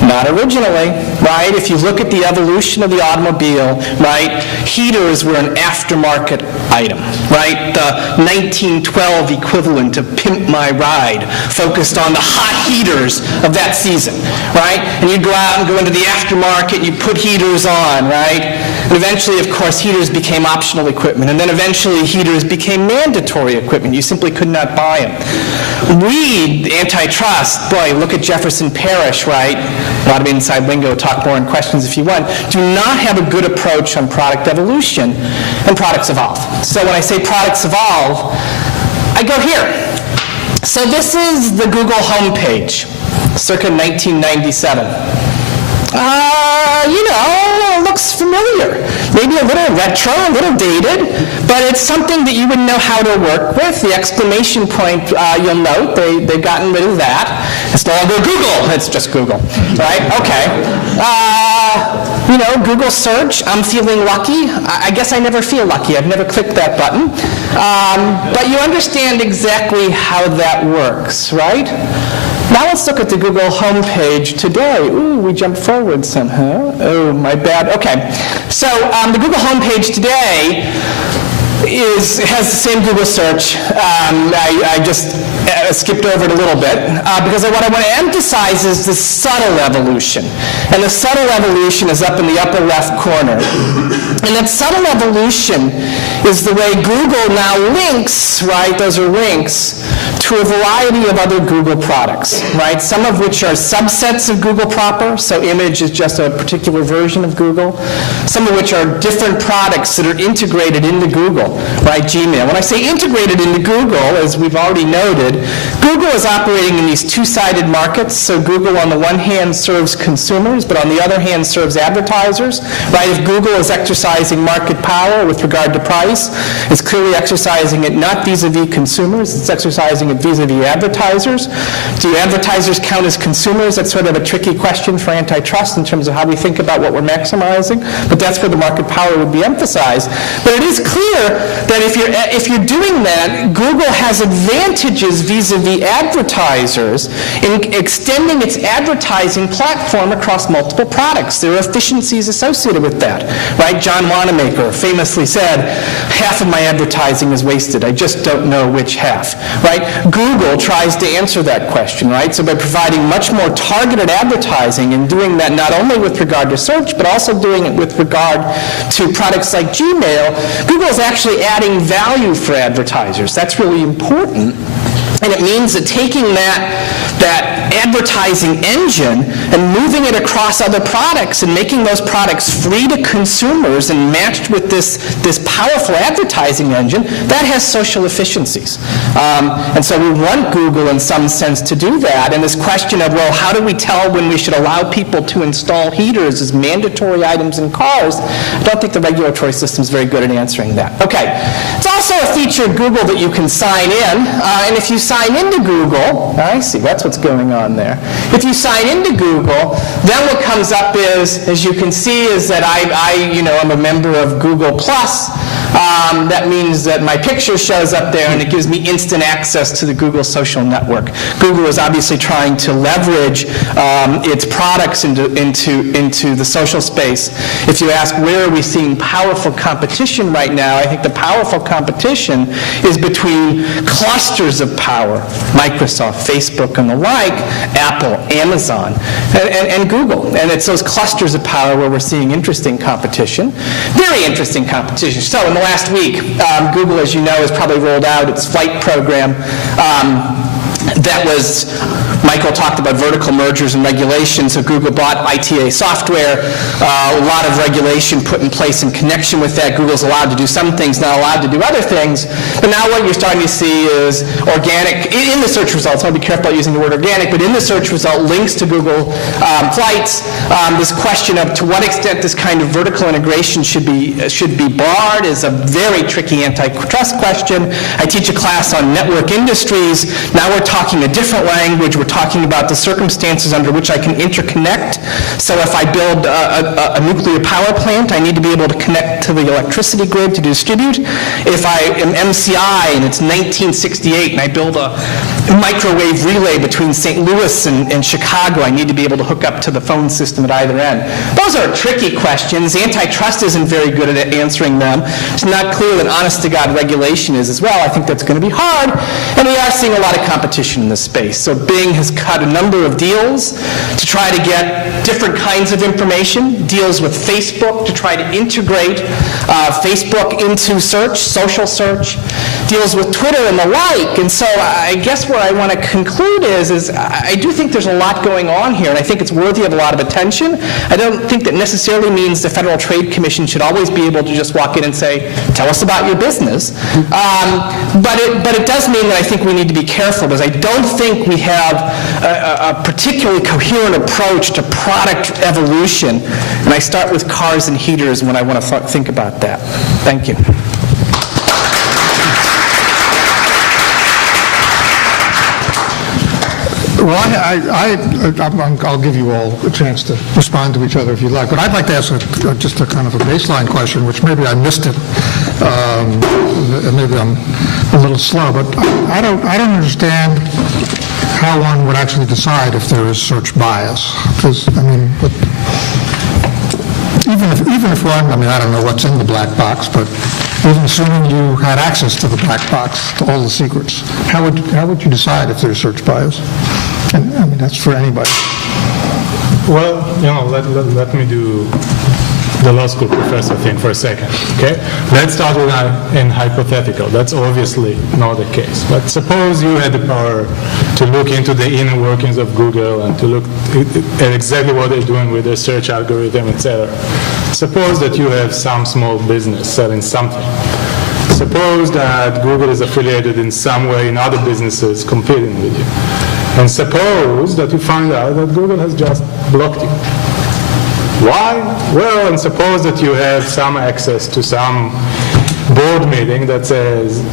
Not originally, right? If you look at the evolution of the automobile, right, heaters were an aftermarket item, right? The 1912 equivalent of Pimp My Ride focused on the hot heaters of that season, right? And you'd go out and go into the aftermarket, you'd put heaters on, right? And eventually, of course, heaters became optional equipment, and then eventually heaters became mandatory equipment. You simply could not buy them. We, the Antitrust, boy, look at Jefferson Parish, right? A lot of inside lingo, talk more in questions if you want, do not have a good approach on product evolution, and products evolve. So when I say products evolve, I go here. So this is the Google homepage, circa 1997. It looks familiar. Maybe a little retro, a little dated, but it's something that you would know how to work with. The exclamation point, you'll note, they've gotten rid of that. It's no longer Google, it's just Google, right? Okay. Google search, I'm feeling lucky. I guess I never feel lucky. I've never clicked that button. But you understand exactly how that works, right? Now let's look at the Google homepage today. Ooh, we jumped forward somehow. Oh, my bad. Okay. So the Google homepage today has the same Google search. I just skipped over it a little bit because what I want to emphasize is the subtle evolution. And the subtle evolution is up in the upper left corner. And that subtle evolution is the way Google now links, right, those are links, to a variety of other Google products, right? Some of which are subsets of Google proper, so image is just a particular version of Google. Some of which are different products that are integrated into Google, right? Gmail. When I say integrated into Google, as we've already noted, Google is operating in these two-sided markets. So Google on the one hand serves consumers, but on the other hand serves advertisers, right? If Google is exercising market power with regard to price, it's clearly exercising it not vis-a-vis consumers, it's exercising it vis-a-vis advertisers. Do advertisers count as consumers? That's sort of a tricky question for antitrust in terms of how we think about what we're maximizing, but that's where the market power would be emphasized. But it is clear that if you're doing that, Google has advantages vis-a-vis advertisers in extending its advertising platform across multiple products. There are efficiencies associated with that, right? John Wanamaker famously said, half of my advertising is wasted. I just don't know which half, right? Google tries to answer that question, right? So by providing much more targeted advertising and doing that not only with regard to search, but also doing it with regard to products like Gmail, Google is actually adding value for advertisers. That's really important. And it means that taking that advertising engine and moving it across other products and making those products free to consumers and matched with this powerful advertising engine, that has social efficiencies. And so we want Google in some sense to do that. And this question of, well, how do we tell when we should allow people to install heaters as mandatory items in cars? I don't think the regulatory system is very good at answering that. Okay. It's also a feature of Google that you can sign in. And if you sign into Google, I see, that's what's going on there. If you sign into Google, then what comes up is, as you can see, is that I'm a member of Google+. That means that my picture shows up there and it gives me instant access to the Google social network. Google is obviously trying to leverage its products into the social space. If you ask where are we seeing powerful competition right now, I think the powerful competition is between clusters of power, Microsoft, Facebook, and the like, Apple, Amazon, and Google. And it's those clusters of power where we're seeing interesting competition, very interesting competition. So in the last week, Google, as you know, has probably rolled out its flight program. That was, Michael talked about vertical mergers and regulation, so Google bought ITA software, a lot of regulation put in place in connection with that. Google's allowed to do some things, not allowed to do other things, but now what you're starting to see is organic, in the search results, I want to be careful about using the word organic, but in the search result, links to Google Flights, this question of to what extent this kind of vertical integration should be barred is a very tricky antitrust question. I teach a class on network industries. Now we're talking a different language. We're talking talking about the circumstances under which I can interconnect. So if I build a nuclear power plant, I need to be able to connect to the electricity grid to distribute. If I am MCI and it's 1968 and I build a microwave relay between St. Louis and Chicago, I need to be able to hook up to the phone system at either end. Those are tricky questions. Antitrust isn't very good at answering them. It's not clear that honest-to-God regulation is as well. I think that's going to be hard, and we are seeing a lot of competition in this space. So Bing has cut a number of deals to try to get different kinds of information, deals with Facebook to try to integrate Facebook into search, social search, deals with Twitter and the like. And so I guess where I want to conclude is I do think there's a lot going on here, and I think it's worthy of a lot of attention. I don't think that necessarily means the Federal Trade Commission should always be able to just walk in and say, tell us about your business. But it does mean that I think we need to be careful, because I don't think we have a particularly coherent approach to product evolution. And I start with cars and heaters when I want to think about that. Thank you. Well, I'll give you all a chance to respond to each other if you like, but I'd like to ask just a kind of a baseline question, which maybe I missed it, maybe I'm a little slow, but I don't understand how one would actually decide if there is search bias, because, I mean, even if one, I mean, I don't know what's in the black box, but even assuming you had access to the black box, to all the secrets, how would you decide if there's search bias? And, I mean, that's for anybody. Well, let me do the law school professor thing for a second, okay? Let's start with an hypothetical. That's obviously not the case. But suppose you had the power to look into the inner workings of Google and to look at exactly what they're doing with their search algorithm, etc. Suppose that you have some small business selling something. Suppose that Google is affiliated in some way in other businesses competing with you. And suppose that you find out that Google has just blocked you. Why? Well, and suppose that you have some access to some board meeting that says,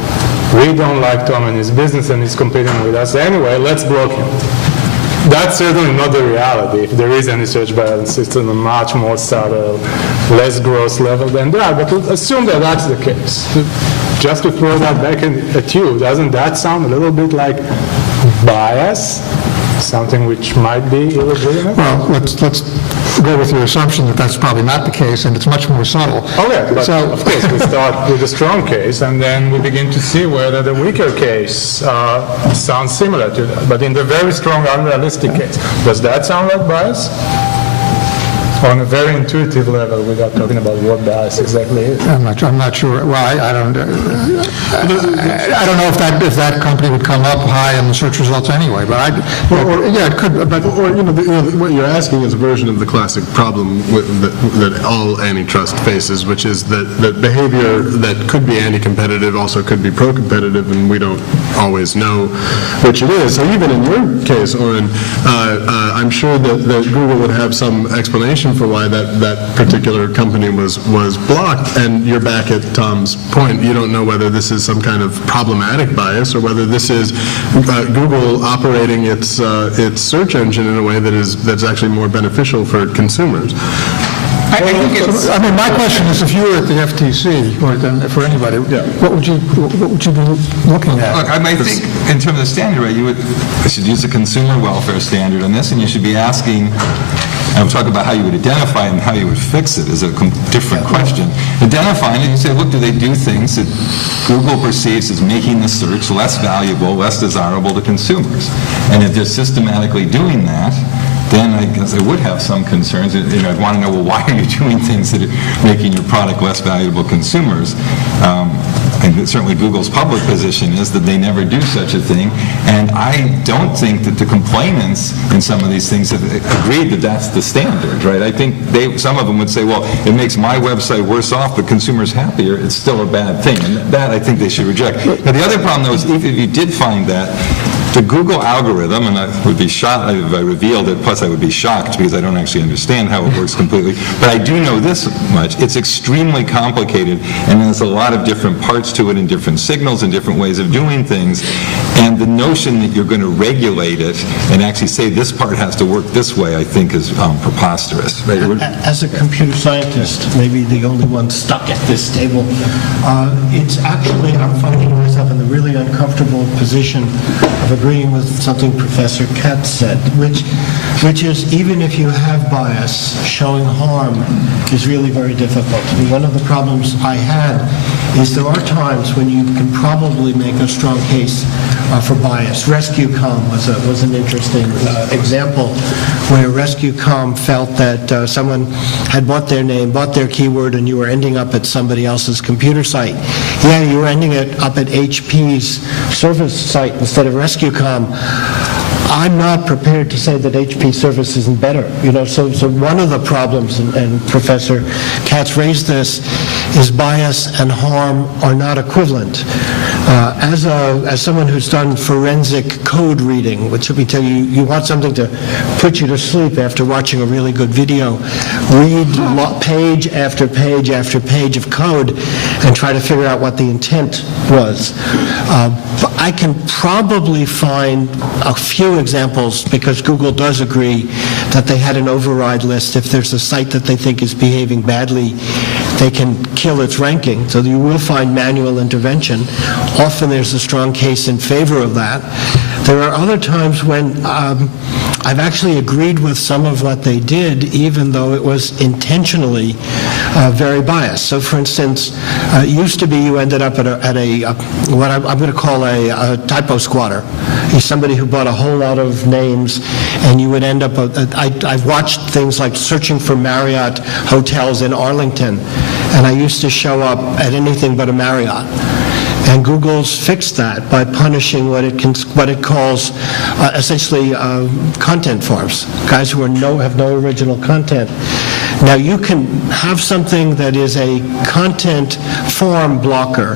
we don't like Tom and his business and he's competing with us anyway, let's block him. That's certainly not the reality. If there is any search bias, it's on a much more subtle, less gross level than that. But let's assume that that's the case. Just to throw that back at you, doesn't that sound a little bit like bias? Something which might be illegitimate? Well, let's go with your assumption that that's probably not the case, and it's much more subtle. Okay, but of course we start with a strong case, and then we begin to see whether the weaker case sounds similar to that. But in the very strong, unrealistic case, does that sound like bias? On a very intuitive level, without talking about what bias exactly is. I'm not sure. Well, I don't know if that company would come up high in the search results anyway. But yeah, it could. But what you're asking is a version of the classic problem that all antitrust faces, which is that behavior that could be anti-competitive also could be pro-competitive, and we don't always know which it is. So even in your case, Oren, I'm sure that Google would have some explanation for why that particular company was blocked, and you're back at Tom's point. You don't know whether this is some kind of problematic bias or whether this is Google operating its search engine in a way that's actually more beneficial for consumers. I mean, my question is, if you were at the FTC, or then for anybody, what would you be looking at? Look, I think in terms of the standard, right, you should use a consumer welfare standard on this, and you should be asking, and we'll talk about how you would identify and how you would fix it is a different question. Identifying it, you say, look, do they do things that Google perceives as making the search less valuable, less desirable to consumers? And if they're systematically doing that, then I guess I would have some concerns. I'd want to know, well, why are you doing things that are making your product less valuable to consumers? And certainly Google's public position is that they never do such a thing. And I don't think that the complainants in some of these things have agreed that that's the standard, right? I think some of them would say, well, it makes my website worse off, but consumers happier. It's still a bad thing. And that I think they should reject. Now, the other problem, though, is even if you did find that, the Google algorithm, and I would be shocked if I revealed it, plus I would be shocked because I don't actually understand how it works completely, but I do know this much. It's extremely complicated, and there's a lot of different parts to it and different signals and different ways of doing things, And the notion that you're going to regulate it and actually say this part has to work this way, I think is preposterous. Right? As a computer scientist, maybe the only one stuck at this table, it's actually, I'm finding myself in the really uncomfortable position of agreeing with something Professor Katz said, which is even if you have bias, showing harm is really very difficult. I mean, one of the problems I had is there are times when you can probably make a strong case for bias. RescueCom was an interesting example where RescueCom felt that someone had bought their name, bought their keyword, and you were ending up at somebody else's computer site. Yeah, you were ending up at HP's service site instead of RescueCom. I'm not prepared to say that HP service isn't better. So one of the problems, and Professor Katz raised this, is bias and harm are not equivalent. As someone who's done forensic code reading, which let me tell you, you want something to put you to sleep after watching a really good video, read page after page after page of code and try to figure out what the intent was. But I can probably find a few examples, because Google does agree that they had an override list. If there's a site that they think is behaving badly, they can kill its ranking. So you will find manual intervention. Often there's a strong case in favor of that. There are other times when I've actually agreed with some of what they did, even though it was intentionally very biased. So, for instance, it used to be you ended up at a what I'm going to call a typo squatter. He's somebody who bought a whole lot of names, and you would end up. I've watched things like searching for Marriott hotels in Arlington, and I used to show up at anything but a Marriott. And Google's fixed that by punishing what it calls essentially content farms, guys who have no original content. Now you can have something that is a content farm blocker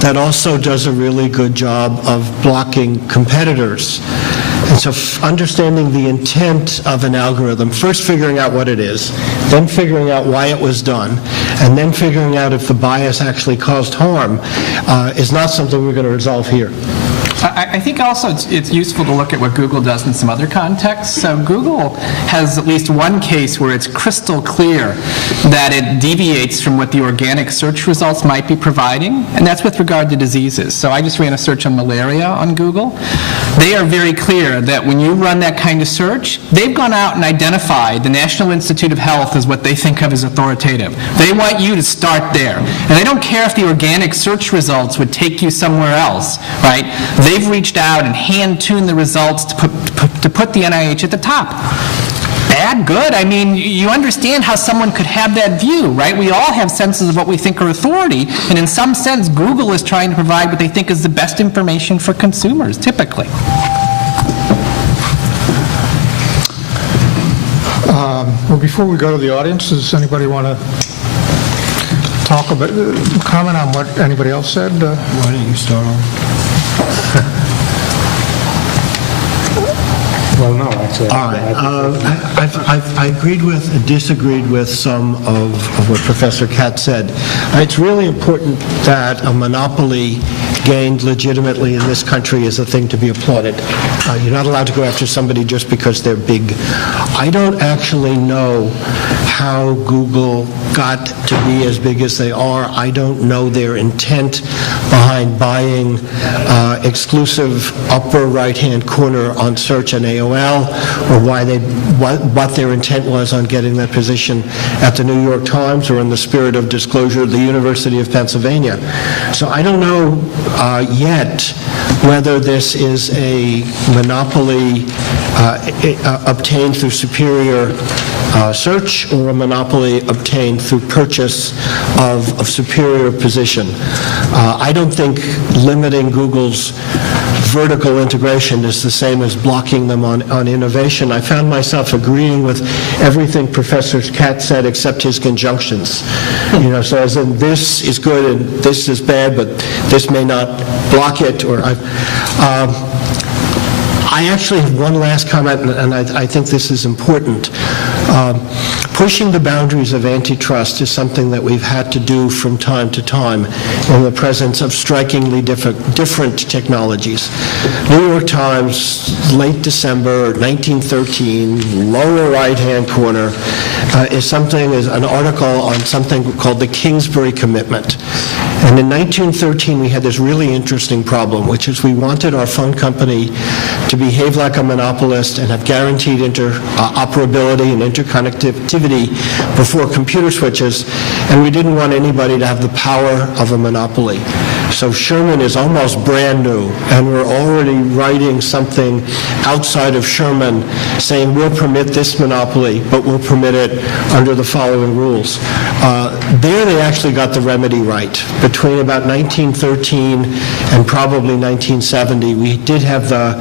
that also does a really good job of blocking competitors. And so understanding the intent of an algorithm, first figuring out what it is, then figuring out why it was done, and then figuring out if the bias actually caused harm is not something we're going to resolve here. I think also it's useful to look at what Google does in some other contexts. So Google has at least one case where it's crystal clear that it deviates from what the organic search results might be providing, and that's with regard to diseases. So I just ran a search on malaria on Google. They are very clear that when you run that kind of search, they've gone out and identified the National Institute of Health as what they think of as authoritative. They want you to start there. And they don't care if the organic search results would take you somewhere else, right? They've reached out and hand-tuned the results to put the NIH at the top. Bad, good? I mean, you understand how someone could have that view, right? We all have senses of what we think are authority, and in some sense, Google is trying to provide what they think is the best information for consumers, typically. Well, before we go to the audience, does anybody want to comment on what anybody else said? Why don't you start on? Well, no, actually. All right. I disagreed with some of what Professor Katz said. It's really important that a monopoly gained legitimately in this country is a thing to be applauded. You're not allowed to go after somebody just because they're big. I don't actually know how Google got to be as big as they are. I don't know their intent behind buying exclusive upper right-hand corner on search and AOL, or what their intent was on getting that position at the New York Times, or in the spirit of disclosure, the University of Pennsylvania. So I don't know yet whether this is a monopoly obtained through superior search or a monopoly obtained through purchase of superior position. I don't think limiting Google's vertical integration is the same as blocking them on innovation. I found myself agreeing with everything Professor Katz said except his conjunctions. So as in this is good and this is bad, but this may not block it. Or I actually have one last comment, and I think this is important. Pushing the boundaries of antitrust is something that we've had to do from time to time in the presence of strikingly different technologies. New York Times, late December 1913, lower right-hand corner, is an article on something called the Kingsbury Commitment. And in 1913, we had this really interesting problem, which is we wanted our phone company to behave like a monopolist and have guaranteed interoperability and interconnectivity before computer switches, and we didn't want anybody to have the power of a monopoly. So Sherman is almost brand new, and we're already writing something outside of Sherman saying we'll permit this monopoly, but we'll permit it under the following rules. There they actually got the remedy right. Between about 1913 and probably 1970, we did have the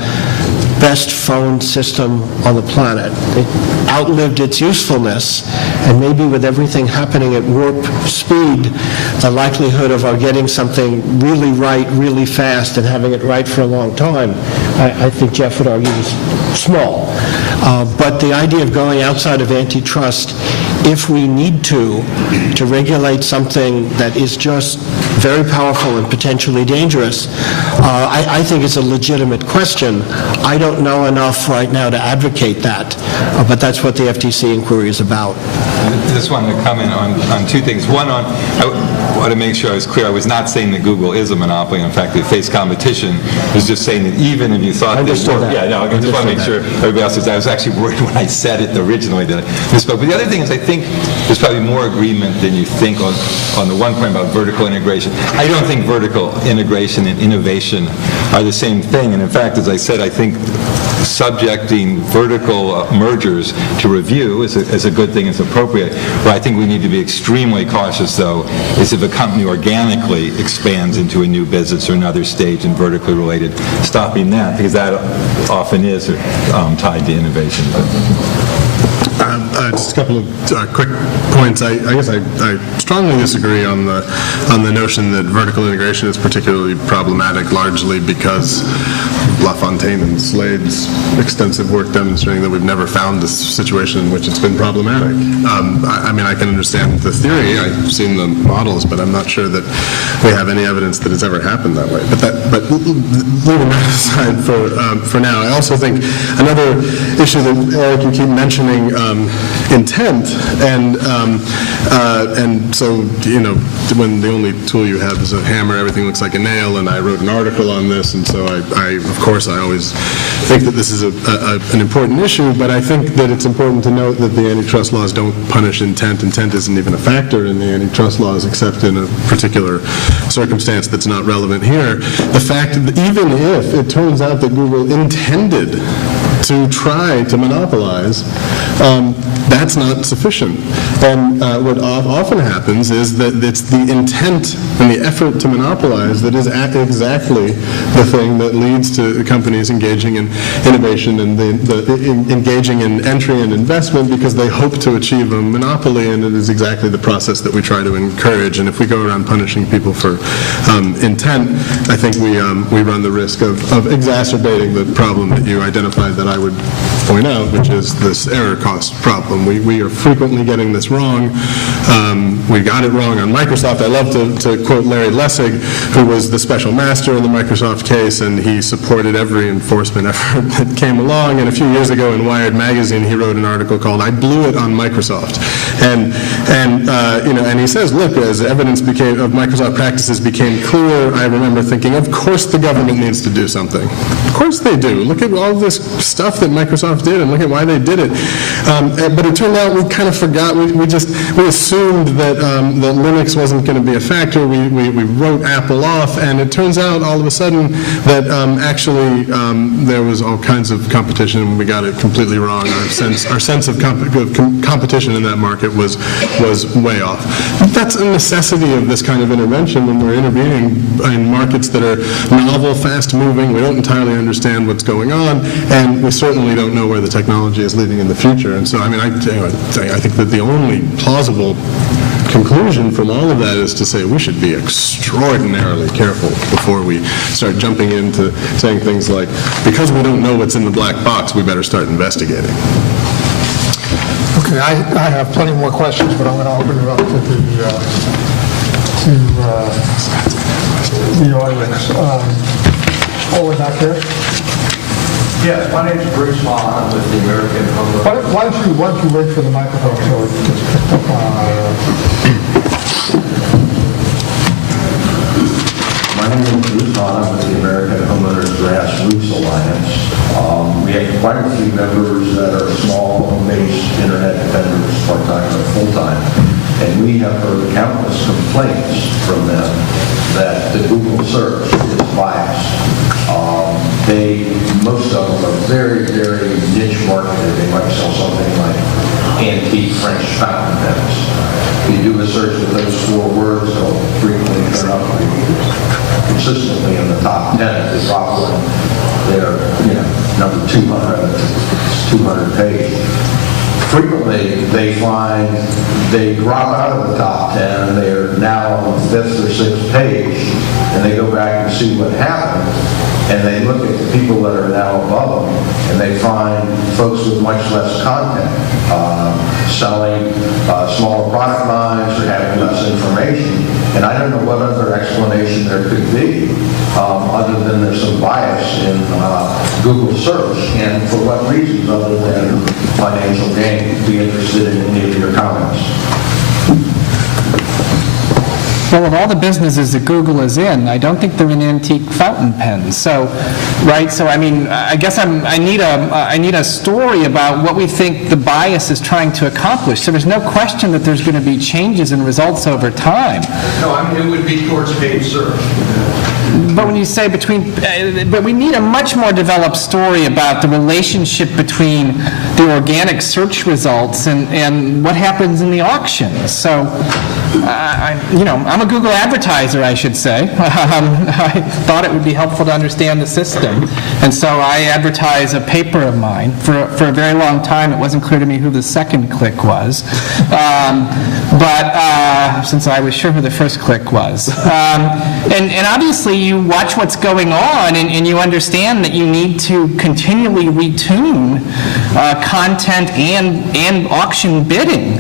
best phone system on the planet. It outlived its usefulness, and maybe with everything happening at warp speed, the likelihood of our getting something really right, really fast, and having it right for a long time, I think Jeff would argue is small. But the idea of going outside of antitrust, if we need to regulate something that is just very powerful and potentially dangerous, I think it's a legitimate question. I don't know enough right now to advocate that, but that's what the FTC inquiry is about. I just wanted to comment on two things. One, I want to make sure I was clear. I was not saying that Google is a monopoly. In fact, they face competition. I was just saying that even if you thought they were... Yeah, no, I just want to make sure everybody else is... I was actually worried when I said it originally that I misspoke. But the other thing is I think there's probably more agreement than you think on the one point about vertical integration. I don't think vertical integration and innovation are the same thing. And in fact, as I said, I think subjecting vertical mergers to review is a good thing, it's appropriate. But I think we need to be extremely cautious, though, is if a company organically expands into a new business or another stage and vertically related, stopping that, because that often is tied to innovation. Just a couple of quick points. I guess I strongly disagree on the notion that vertical integration is particularly problematic, largely because LaFontaine and Slade's extensive work demonstrating that we've never found this situation in which it's been problematic. I mean, I can understand the theory. I've seen the models, but I'm not sure that we have any evidence that it's ever happened that way. But leaving that aside for now, I also think another issue that, Eric, you keep mentioning intent, and so, you know, when the only tool you have is a hammer, everything looks like a nail, and I wrote an article on this, and so I of course, I always think that this is an important issue, but I think that it's important to note that the antitrust laws don't punish intent. Intent isn't even a factor in the antitrust laws, except in a particular circumstance that's not relevant here. The fact that even if it turns out that Google intended to try to monopolize, that's not sufficient. And what often happens is that it's the intent and the effort to monopolize that is exactly the thing that leads to companies engaging in innovation and engaging in entry and investment because they hope to achieve a monopoly, and it is exactly the process that we try to encourage. And if we go around punishing people for intent, I think we run the risk of exacerbating the problem that you identified that I would point out, which is this error cost problem. We are frequently getting this wrong. We got it wrong on Microsoft. I love to quote Larry Lessig, who was the special master in the Microsoft case, and he supported every enforcement effort that came along. And a few years ago in Wired magazine, he wrote an article called "I Blew It on Microsoft," and he says, look, as evidence of Microsoft practices became clear, I remember thinking, of course the government needs to do something. Of course they do. Look at all this stuff that Microsoft did, and look at why they did it. But it turned out we kind of forgot. We assumed that Linux wasn't going to be a factor. We wrote Apple off, and it turns out all of a sudden that actually there was all kinds of competition, and we got it completely wrong. Our sense of competition in that market was way off. That's a necessity of this kind of intervention when we're intervening in markets that are novel, fast-moving. We don't entirely understand what's going on, and we certainly don't know where the technology is leading in the future. And so, I mean, I think that the only plausible conclusion from all of that is to say we should be extraordinarily careful before we start jumping into saying things like, because we don't know what's in the black box, we better start investigating. Okay, I have plenty more questions, but I'm going to open it up to the audience. We're back there. Yes, my name is Bruce Hahn. I'm with the American Homeowners. Why don't you wait for the microphone so it gets picked up on My name is Bruce Hahn. I'm with the American Homeowners Grassroots Alliance. We have quite a few members that are small, home-based internet vendors, part-time or full-time, and we have heard countless complaints from them that the Google search is biased. Most of them are very, very niche marketed. They might sell something like antique French fountain pens. If you do a search with those 4 words, they'll frequently turn up consistently in the top 10. If they drop one, they're, number 200 page. Frequently, they find they drop out of the top 10, they're now on the 5th or 6th page, and they go back and see what happened, and they look at the people that are now above them, and they find folks with much less content, selling smaller product lines or having less information. And I don't know what other explanation there could be other than there's some bias in Google search, and for what reasons other than financial gain. Be interested in any of your comments. Well, of all the businesses that Google is in, I don't think they're in antique fountain pens. So, right? So, I mean, I guess I need a story about what we think the bias is trying to accomplish. So there's no question that there's going to be changes in results over time. No, I mean, it would be towards paid search. But when you say but we need a much more developed story about the relationship between the organic search results and what happens in the auctions. So, I'm a Google advertiser, I should say. I thought it would be helpful to understand the system. And so I advertise a paper of mine. For a very long time, it wasn't clear to me who the second click was. But since I was sure who the first click was. And obviously, you watch what's going on, and you understand that you need to continually retune content and auction bidding.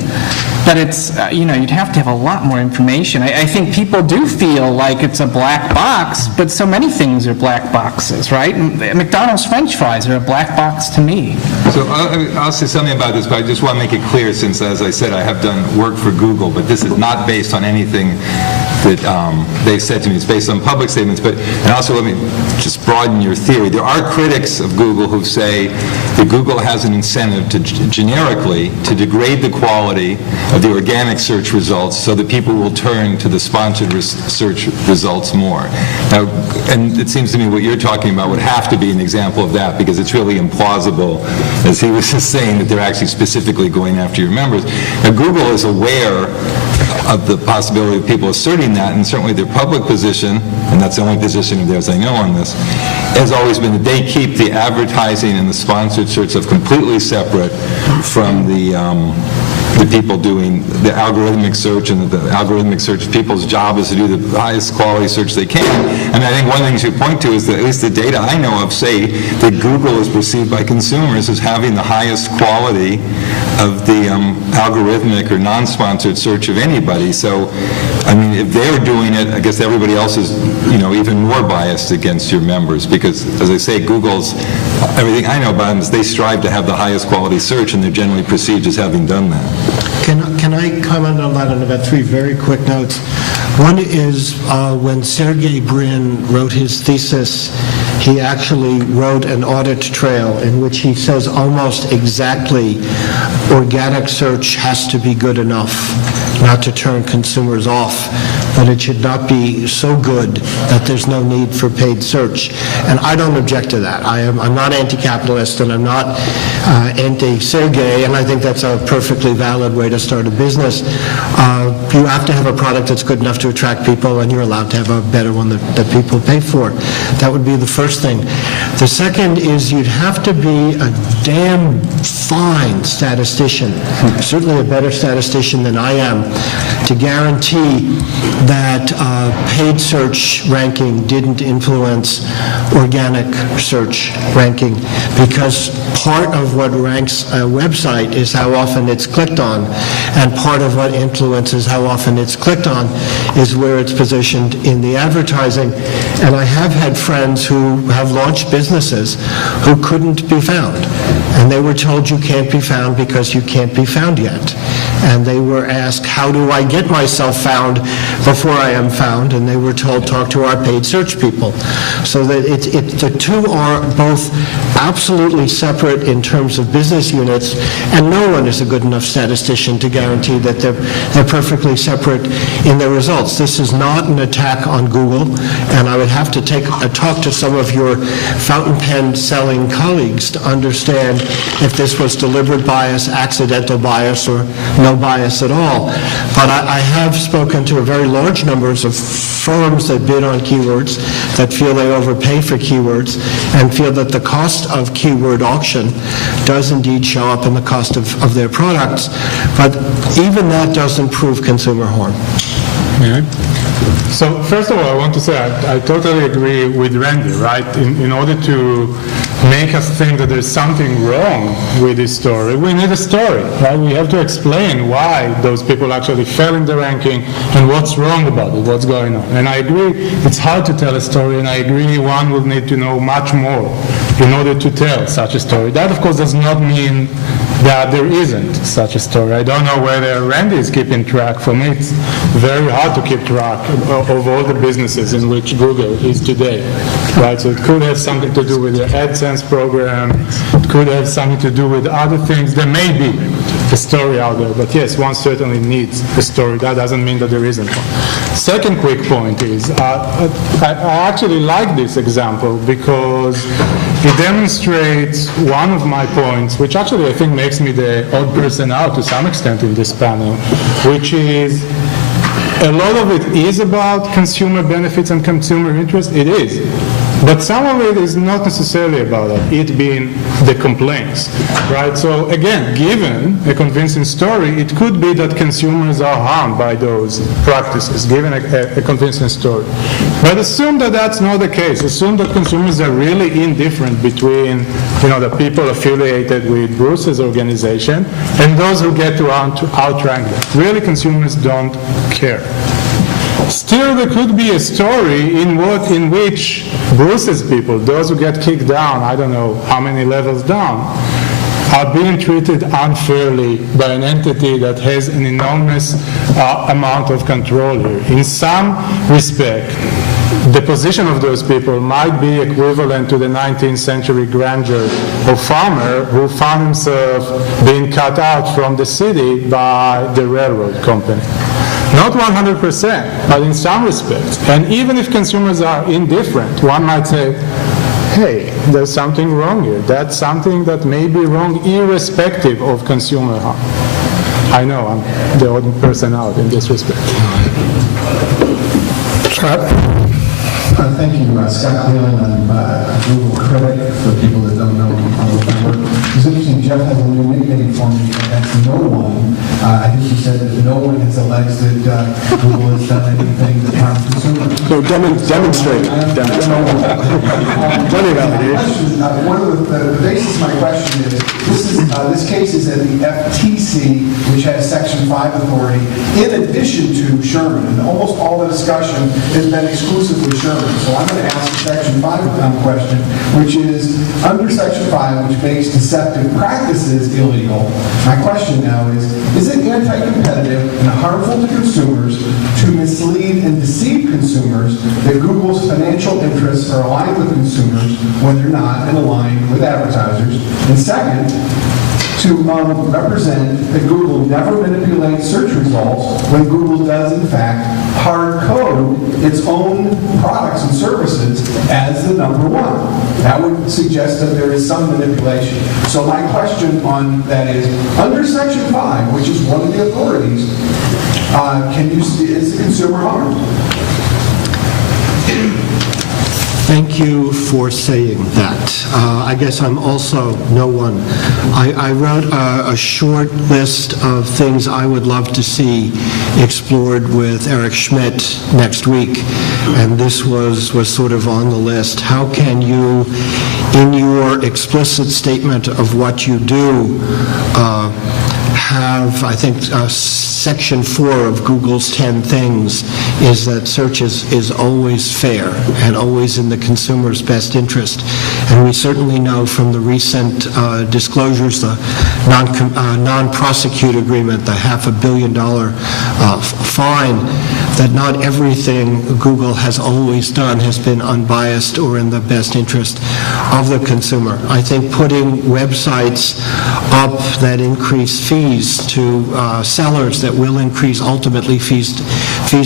But it's, you'd have to have a lot more information. I think people do feel like it's a black box, but so many things are black boxes, right? And McDonald's French fries are a black box to me. So I'll say something about this, but I just want to make it clear, since, as I said, I have done work for Google, but this is not based on anything that they've said to me. It's based on public statements. And also, let me just broaden your theory. There are critics of Google who say that Google has an incentive to generically to degrade the quality of the organic search results so that people will turn to the sponsored search results more. Now, and it seems to me what you're talking about would have to be an example of that, because it's really implausible, as he was just saying, that they're actually specifically going after your members. Now, Google is aware of the possibility of people asserting that, and certainly their public position, and that's the only position of theirs I know on this, has always been that they keep the advertising and the sponsored search of completely separate from the people doing the algorithmic search, and the algorithmic search, people's job is to do the highest quality search they can. And I think one thing you point to is that at least the data I know of say that Google is perceived by consumers as having the highest quality of the algorithmic or non-sponsored search of anybody. So, I mean, if they're doing it, I guess everybody else is, even more biased against your members, because, as I say, Google's, everything I know about them is they strive to have the highest quality search, and they're generally perceived as having done that. Can I comment on that in about 3 very quick notes? One is when Sergey Brin wrote his thesis, he actually wrote an audit trail in which he says almost exactly organic search has to be good enough not to turn consumers off, but it should not be so good that there's no need for paid search. And I don't object to that. I'm not anti-capitalist, and I'm not anti-Sergey, and I think that's a perfectly valid way to start a business. you have to have a product that's good enough to attract people, and you're allowed to have a better one that people pay for. That would be the first thing. The second is you'd have to be a damn fine statistician, certainly a better statistician than I am, to guarantee that paid search ranking didn't influence organic search ranking, because part of what ranks a website is how often it's clicked on, and part of what influences how often it's clicked on is where it's positioned in the advertising. And I have had friends who have launched businesses who couldn't be found, and they were told you can't be found because you can't be found yet. And they were asked, how do I get myself found before I am found? And they were told, talk to our paid search people. So that the two are both absolutely separate in terms of business units, and no one is a good enough statistician to guarantee that they're perfectly separate in their results. This is not an attack on Google, and I would have to talk to some of your fountain pen selling colleagues to understand if this was deliberate bias, accidental bias, or no bias at all. But I have spoken to a very large numbers of firms that bid on keywords that feel they overpay for keywords and feel that the cost of keyword auction does indeed show up in the cost of their products. But even that doesn't prove consumer harm. So first of all, I want to say I totally agree with Randy, right? In order to make us think that there's something wrong with this story, we need a story, right? We have to explain why those people actually fell in the ranking and what's wrong about it, what's going on. And I agree, it's hard to tell a story, and I agree one will need to know much more in order to tell such a story. That, of course, does not mean that there isn't such a story. I don't know whether Randy is keeping track. For me, it's very hard to keep track of all the businesses in which Google is today, right? So it could have something to do with the AdSense program. It could have something to do with other things. There may be a story out there, but yes, one certainly needs a story. That doesn't mean that there isn't one. Second quick point is, I actually like this example because it demonstrates one of my points, which actually I think makes me the odd person out to some extent in this panel, which is a lot of it is about consumer benefits and consumer interest. It is. But some of it is not necessarily about that, it being the complaints, right? So again, given a convincing story, it could be that consumers are harmed by those practices, given a convincing story. But assume that that's not the case. Assume that consumers are really indifferent between, the people affiliated with Bruce's organization and those who get to outrank them. Really, consumers don't care. Still, there could be a story in which Bruce's people, those who get kicked down, I don't know how many levels down, are being treated unfairly by an entity that has an enormous amount of control here. In some respect, the position of those people might be equivalent to the 19th century grandeur of farmer who found himself being cut out from the city by the railroad company. Not 100%, but in some respects. And even if consumers are indifferent, one might say, hey, there's something wrong here. That's something that may be wrong irrespective of consumer harm. I know I'm the odd person out in this respect. Scott? Thank you, Scott Palin. I'm a Google critic for people that don't know how I work. It's interesting, Jeff has a new nickname for me, and that's No One. I think he said that no one has alleged that Google has done anything that harms consumers. So demonstrate. Plenty of allegation. One of the basis of my question is, this case is at the FTC, which has Section 5 authority, in addition to Sherman, and almost all the discussion has been exclusively Sherman. So I'm going to ask a Section 5 question, which is, under Section 5, which makes deceptive practices illegal, my question now is it anti-competitive and harmful to consumers to mislead and deceive consumers that Google's financial interests are aligned with consumers when they're not and aligned with advertisers? And second, to represent that Google never manipulates search results when Google does, in fact, hard code its own products and services as the number one. That would suggest that there is some manipulation. So my question on that is, under Section 5, which is one of the authorities, is the consumer harmed? Thank you for saying that. I guess I'm also no one. I wrote a short list of things I would love to see explored with Eric Schmidt next week, and this was sort of on the list. How can you, in your explicit statement of what you do, have, I think, Section 4 of Google's 10 things is that search is always fair and always in the consumer's best interest. And we certainly know from the recent disclosures, the non-prosecute agreement, the $500 million fine, that not everything Google has always done has been unbiased or in the best interest of the consumer. I think putting websites up that increase fees to sellers that will increase ultimately fees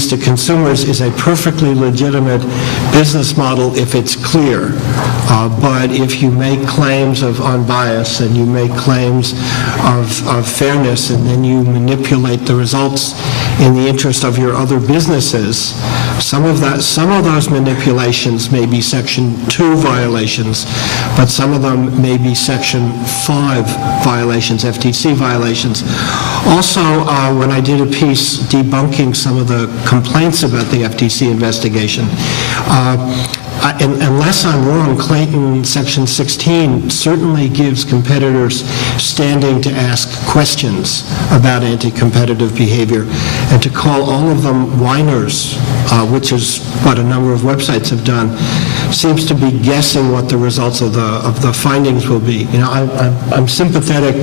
to consumers is a perfectly legitimate business model if it's clear. But if you make claims of unbias and you make claims of fairness and then you manipulate the results in the interest of your other businesses, some of those manipulations may be Section 2 violations, but some of them may be Section 5 violations, FTC violations. Also, when I did a piece debunking some of the complaints about the FTC investigation, unless I'm wrong, Clayton Section 16 certainly gives competitors standing to ask questions about anti-competitive behavior, and to call all of them whiners, which is what a number of websites have done, seems to be guessing what the results of the findings will be. You know, I'm sympathetic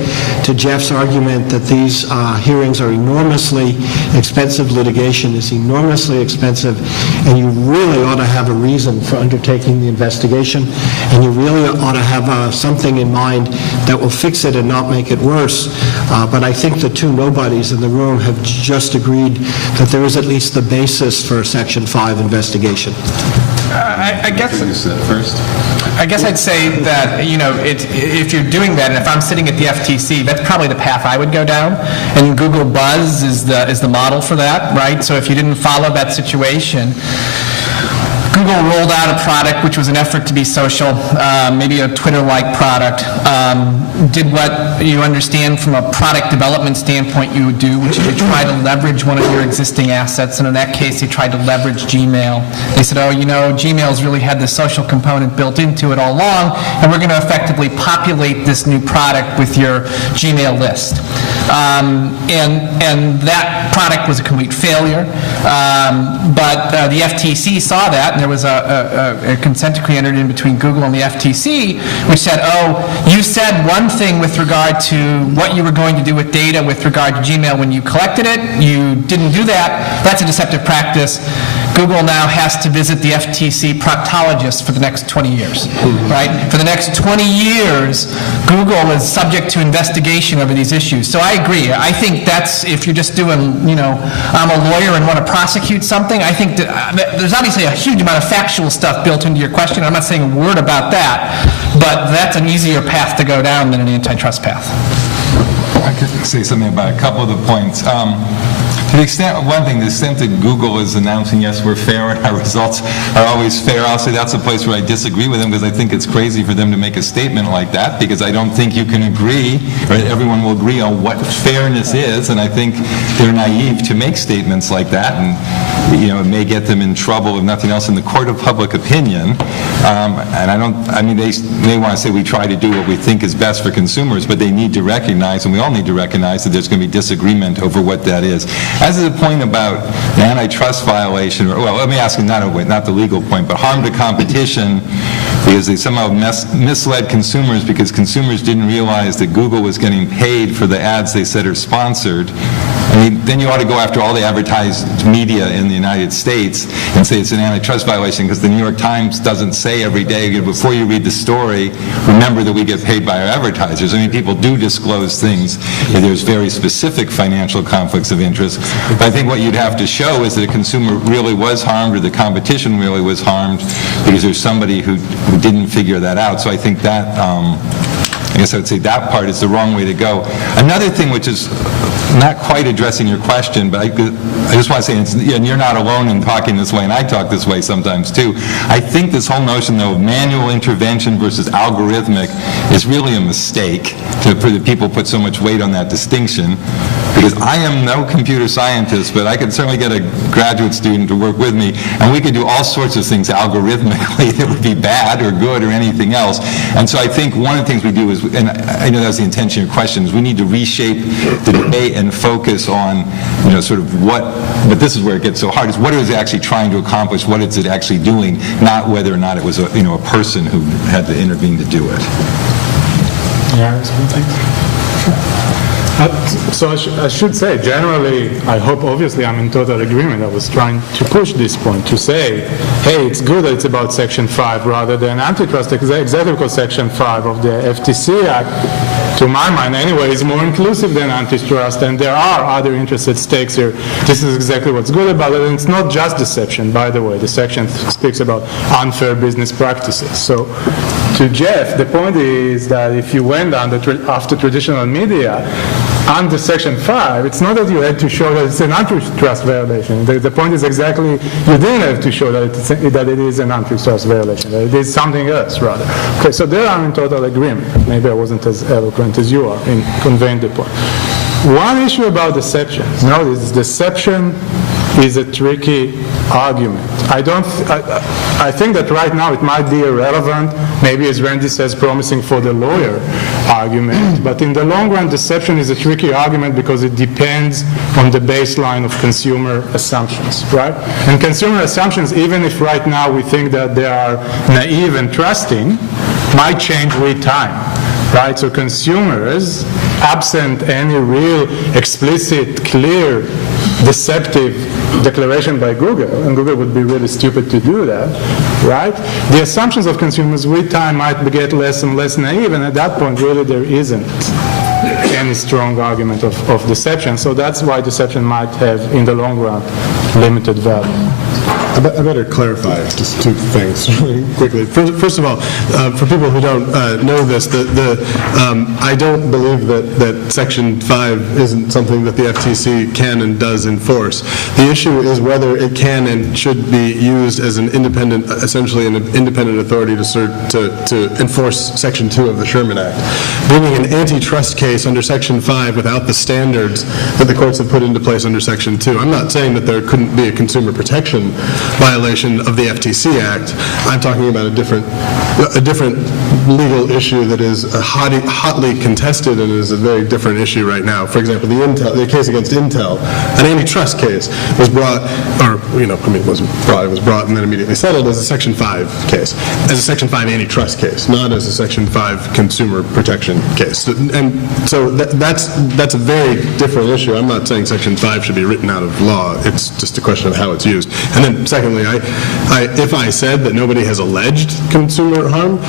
to Jeff's argument that these hearings are enormously expensive. Litigation is enormously expensive, and you really ought to have a reason for undertaking the investigation, and you really ought to have something in mind that will fix it and not make it worse. But I think the two nobodies in the room have just agreed that there is at least the basis for a Section 5 investigation. I guess Introduce that first. I guess I'd say that, you know, if you're doing that, and if I'm sitting at the FTC, that's probably the path I would go down. And Google Buzz is the model for that, right? So if you didn't follow that situation, Google rolled out a product which was an effort to be social, maybe a Twitter-like product, did what you understand from a product development standpoint you would do, which is you try to leverage one of your existing assets, and in that case, they tried to leverage Gmail. They said, oh, you know, Gmail's really had the social component built into it all along, and we're going to effectively populate this new product with your Gmail list. And that product was a complete failure, but the FTC saw that, and there was a consent decree entered in between Google and the FTC, which said, oh, you said one thing with regard to what you were going to do with data with regard to Gmail when you collected it. You didn't do that. That's a deceptive practice. Google now has to visit the FTC proctologist for the next 20 years, right? For the next 20 years, Google is subject to investigation over these issues. So I agree. I think that's, if you're just doing, you know, I'm a lawyer and want to prosecute something, I think that there's obviously a huge amount of factual stuff built into your question. I'm not saying a word about that, but that's an easier path to go down than an antitrust path. I could say something about a couple of the points. To the extent, one thing, the extent that Google is announcing, yes, we're fair and our results are always fair, I'll say that's a place where I disagree with them, because I think it's crazy for them to make a statement like that, because I don't think you can agree, or everyone will agree on what fairness is, and I think they're naive to make statements like that, and, you know, it may get them in trouble, if nothing else, in the court of public opinion. And they may want to say we try to do what we think is best for consumers, but they need to recognize, and we all need to recognize, that there's going to be disagreement over what that is. As to the point about the antitrust violation, well, let me ask you, not the legal point, but harm to competition, because they somehow misled consumers, because consumers didn't realize that Google was getting paid for the ads they said are sponsored, I mean, then you ought to go after all the advertised media in the United States and say it's an antitrust violation, because the New York Times doesn't say every day, before you read the story, remember that we get paid by our advertisers. I mean, people do disclose things, and there's very specific financial conflicts of interest. But I think what you'd have to show is that a consumer really was harmed, or the competition really was harmed, because there's somebody who didn't figure that out. So I think that, I guess I would say that part is the wrong way to go. Another thing, which is not quite addressing your question, but I just want to say, and you're not alone in talking this way, and I talk this way sometimes too. I think this whole notion, though, of manual intervention versus algorithmic is really a mistake for the people put so much weight on that distinction, because I am no computer scientist, but I could certainly get a graduate student to work with me, and we could do all sorts of things algorithmically that would be bad or good or anything else. And so I think one of the things we do is, and I know that's the intention of your question, is we need to reshape the debate and focus on, sort of what, but this is where it gets so hard, is what is it actually trying to accomplish, what is it actually doing, not whether or not it was a person who had to intervene to do it. Yeah, so I should say, generally, I hope, obviously, I'm in total agreement. I was trying to push this point, to say, hey, it's good that it's about Section 5 rather than antitrust, exactly because Section 5 of the FTC Act, to my mind anyway, is more inclusive than antitrust, and there are other interests at stake here. This is exactly what's good about it, and it's not just deception, by the way. The section speaks about unfair business practices. So, to Jeff, the point is that if you went after traditional media, under Section 5, it's not that you had to show that it's an antitrust violation. The point is exactly, you didn't have to show that it is an antitrust violation, that it is something else, rather. Okay, so there I'm in total agreement. Maybe I wasn't as eloquent as you are in conveying the point. One issue about deception. Notice, deception is a tricky argument. I think that right now it might be irrelevant, maybe as Randy says, promising for the lawyer argument, but in the long run, deception is a tricky argument because it depends on the baseline of consumer assumptions, right? And consumer assumptions, even if right now we think that they are naive and trusting, might change with time. Right, so consumers, absent any real explicit, clear, deceptive declaration by Google, and Google would be really stupid to do that, right? The assumptions of consumers with time might get less and less naive, and at that point, really, there isn't any strong argument of deception. So that's why deception might have, in the long run, limited value. I better clarify just two things really quickly. First of all, for people who don't know this, I don't believe that Section 5 isn't something that the FTC can and does enforce. The issue is whether it can and should be used as an independent, essentially an independent authority to enforce Section 2 of the Sherman Act. Bringing an antitrust case under Section 5 without the standards that the courts have put into place under Section 2. I'm not saying that there couldn't be a consumer protection violation of the FTC Act. I'm talking about a different legal issue that is hotly contested and is a very different issue right now. For example, the case against Intel, an antitrust case, was brought, it was brought and then immediately settled as a Section 5 case, as a Section 5 antitrust case, not as a Section 5 consumer protection case. And so that's a very different issue. I'm not saying Section 5 should be written out of law. It's just a question of how it's used. And then secondly, if I said that nobody has alleged consumer harm,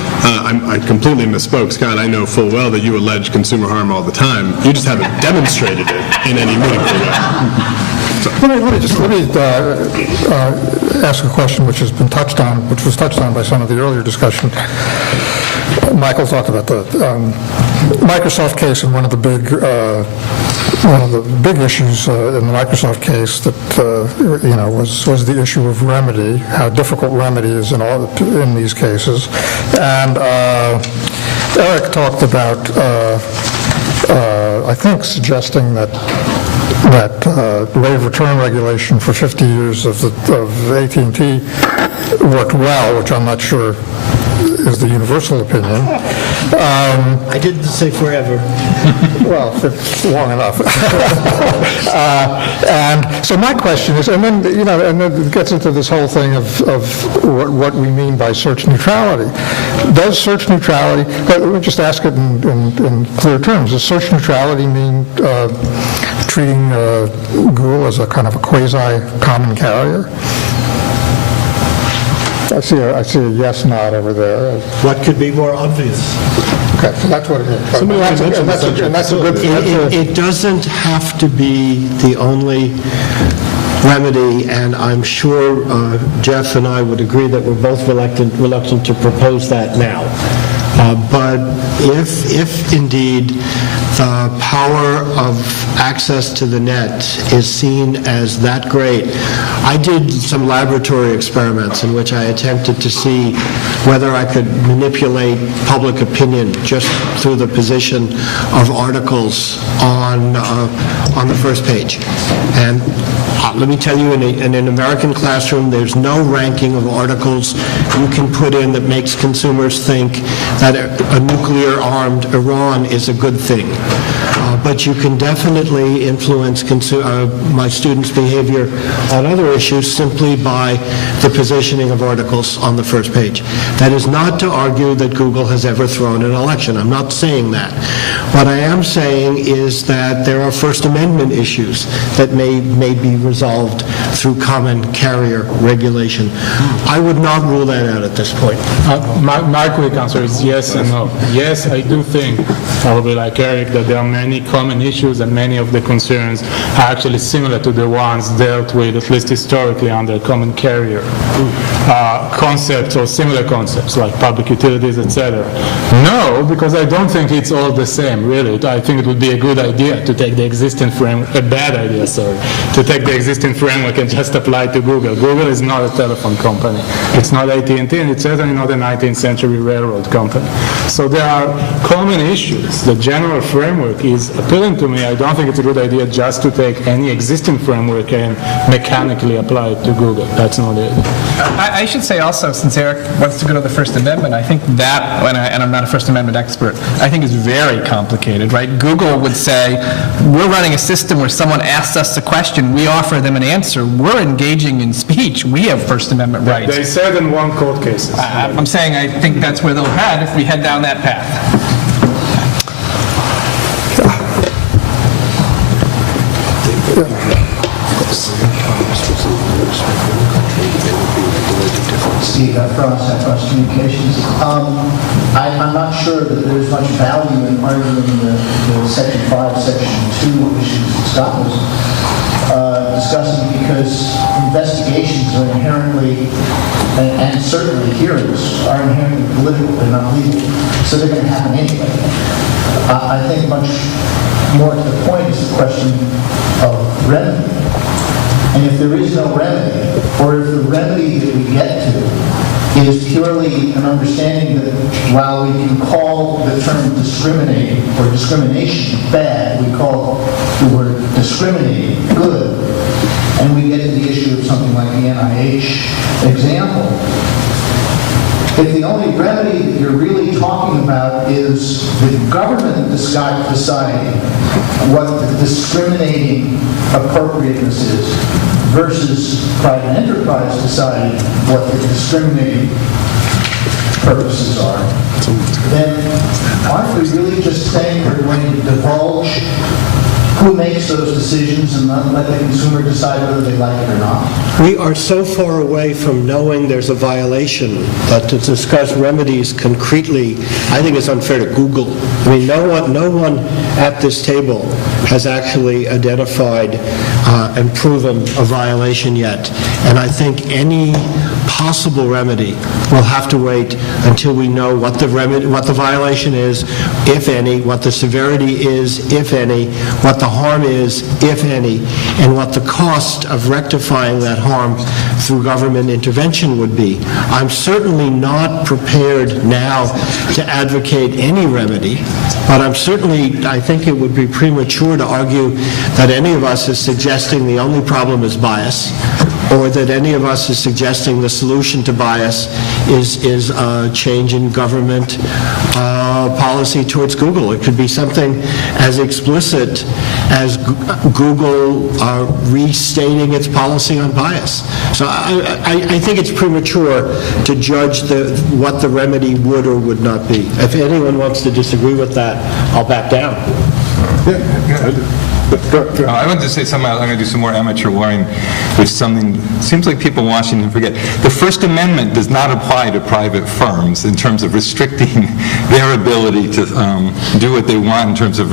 I completely misspoke. Scott, I know full well that you allege consumer harm all the time. You just haven't demonstrated it in any meaningful way. Let me ask a question which was touched on by some of the earlier discussion. Michael talked about the Microsoft case, and one of the big issues in the Microsoft case that was the issue of remedy, how difficult remedy is in these cases, and Eric talked about I think suggesting that waive return regulation for 50 years of AT&T worked well, which I'm not sure is the universal opinion. I didn't say forever. Well, it's long enough. And so my question is, and then it gets into this whole thing of what we mean by search neutrality. Does search neutrality, let me just ask it in clear terms, does search neutrality mean treating Google as a kind of a quasi-common carrier? I see a yes nod over there. What could be more obvious? Okay, so that's what it is. And that's a good thing. It doesn't have to be the only remedy, and I'm sure Jeff and I would agree that we're both reluctant to propose that now. But if indeed the power of access to the net is seen as that great, I did some laboratory experiments in which I attempted to see whether I could manipulate public opinion just through the position of articles on the first page. And let me tell you, in an American classroom, there's no ranking of articles you can put in that makes consumers think that a nuclear-armed Iran is a good thing. But you can definitely influence my students' behavior on other issues simply by the positioning of articles on the first page. That is not to argue that Google has ever thrown an election. I'm not saying that. What I am saying is that there are First Amendment issues that may be resolved through common carrier regulation. I would not rule that out at this point. My quick answer is yes and no. Yes, I do think, probably like Eric, that there are many common issues and many of the concerns are actually similar to the ones dealt with, at least historically, under common carrier concepts or similar concepts like public utilities, etc. No, because I don't think it's all the same, really. I think it would be a good idea to take the existing framework, a bad idea, sorry, to take the existing framework and just apply it to Google. Google is not a telephone company. It's not AT&T, and it's certainly not a 19th century railroad company. So there are common issues. The general framework is appealing to me. I don't think it's a good idea just to take any existing framework and mechanically apply it to Google. That's not it. I should say also, since Eric wants to go to the First Amendment, I think that, and I'm not a First Amendment expert, I think is very complicated, right? Google would say, we're running a system where someone asks us a question, we offer them an answer, we're engaging in speech, we have First Amendment rights. They said in one court case. I'm saying I think that's where they'll head if we head down that path. Steve, from Antitrust Communications. I'm not sure that there's much value in arguing the Section 5, Section 2 issues that Scott was discussing, because investigations are inherently, and certainly hearings, are inherently political, they're not legal, so they're going to happen anyway. I think much more to the point is the question of remedy. And if there is no remedy, or if the remedy that we get to is purely an understanding that while we can call the term discriminating or discrimination bad, we call the word discriminating good, and we get to the issue of something like the NIH example, if the only remedy that you're really talking about is the government deciding what the discriminating appropriateness is versus private enterprise deciding what the discriminating purposes are, then aren't we really just saying we're going to divulge who makes those decisions and not let the consumer decide whether they like it or not? We are so far away from knowing there's a violation that to discuss remedies concretely, I think it's unfair to Google. I mean, no one at this table has actually identified and proven a violation yet. And I think any possible remedy will have to wait until we know what the violation is, if any, what the severity is, if any, what the harm is, if any, and what the cost of rectifying that harm through government intervention would be. I'm certainly not prepared now to advocate any remedy, but I think it would be premature to argue that any of us is suggesting the only problem is bias, or that any of us is suggesting the solution to bias is a change in government policy towards Google. It could be something as explicit as Google restating its policy on bias. So I think it's premature to judge what the remedy would or would not be. If anyone wants to disagree with that, I'll back down. Yeah, I wanted to say something, I'm going to do some more amateur lawyering, which something seems like people in Washington forget. The First Amendment does not apply to private firms in terms of restricting their ability to do what they want in terms of,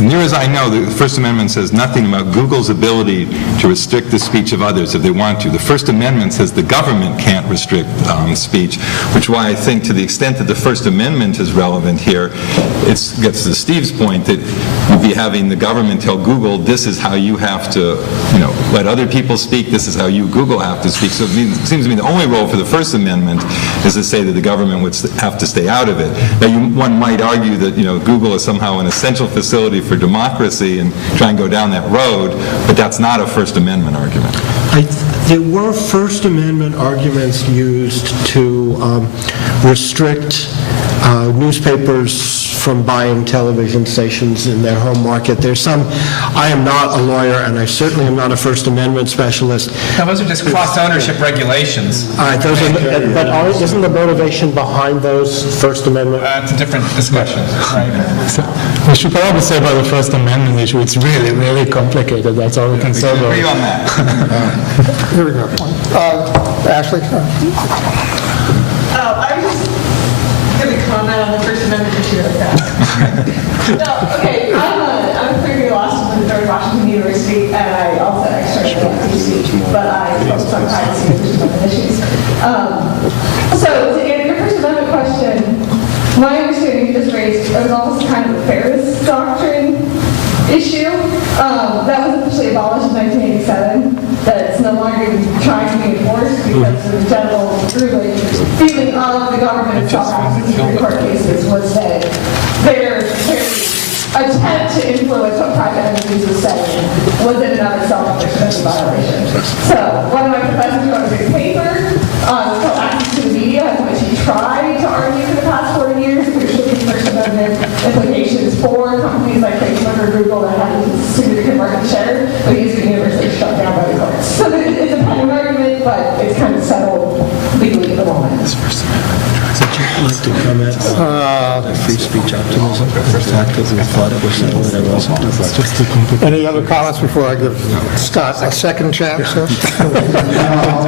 near as I know, the First Amendment says nothing about Google's ability to restrict the speech of others if they want to. The First Amendment says the government can't restrict speech, which is why I think to the extent that the First Amendment is relevant here, it gets to Steve's point that you'd be having the government tell Google, this is how you have to, let other people speak, this is how you, Google, have to speak. So it seems to me the only role for the First Amendment is to say that the government would have to stay out of it. Now, one might argue that, Google is somehow an essential facility for democracy and try and go down that road, but that's not a First Amendment argument. There were First Amendment arguments used to restrict newspapers from buying television stations in their home market. There's some, I am not a lawyer, and I certainly am not a First Amendment specialist. No, those are just cross-ownership regulations. All right, but isn't the motivation behind those First Amendment? It's a different discussion, right? So, we should probably say about the First Amendment issue, it's really, really complicated. That's all we can say about it. Agree on that. Here we go. Ashley? I was just going to comment on the First Amendment issue like that. No, okay, I'm a third-year law student at Washington University, and I also started at FTC, but I focus on privacy and First Amendment issues. So to answer your First Amendment question, my understanding you just raised, it was almost kind of a fairness doctrine issue. That was officially abolished in 1987. That's no longer trying to be enforced because of the general ruling feeling of the government itself after Supreme Court cases was that their attempt to influence what private entities was saying was in and of itself a First Amendment violation. So one of my professors wrote a big paper called Access to the Media, in which he tried to argue for the past 40 years there should be First Amendment implications for companies like Facebook or Google that had a significant market share, but he's been universally shut down by the courts. So it's a pending argument, but it's kind of settled legally at the moment. Would you like to comment on free speech optimism? The fact that we thought it was settled and it wasn't? Any other comments before I give Scott a second chance? I'll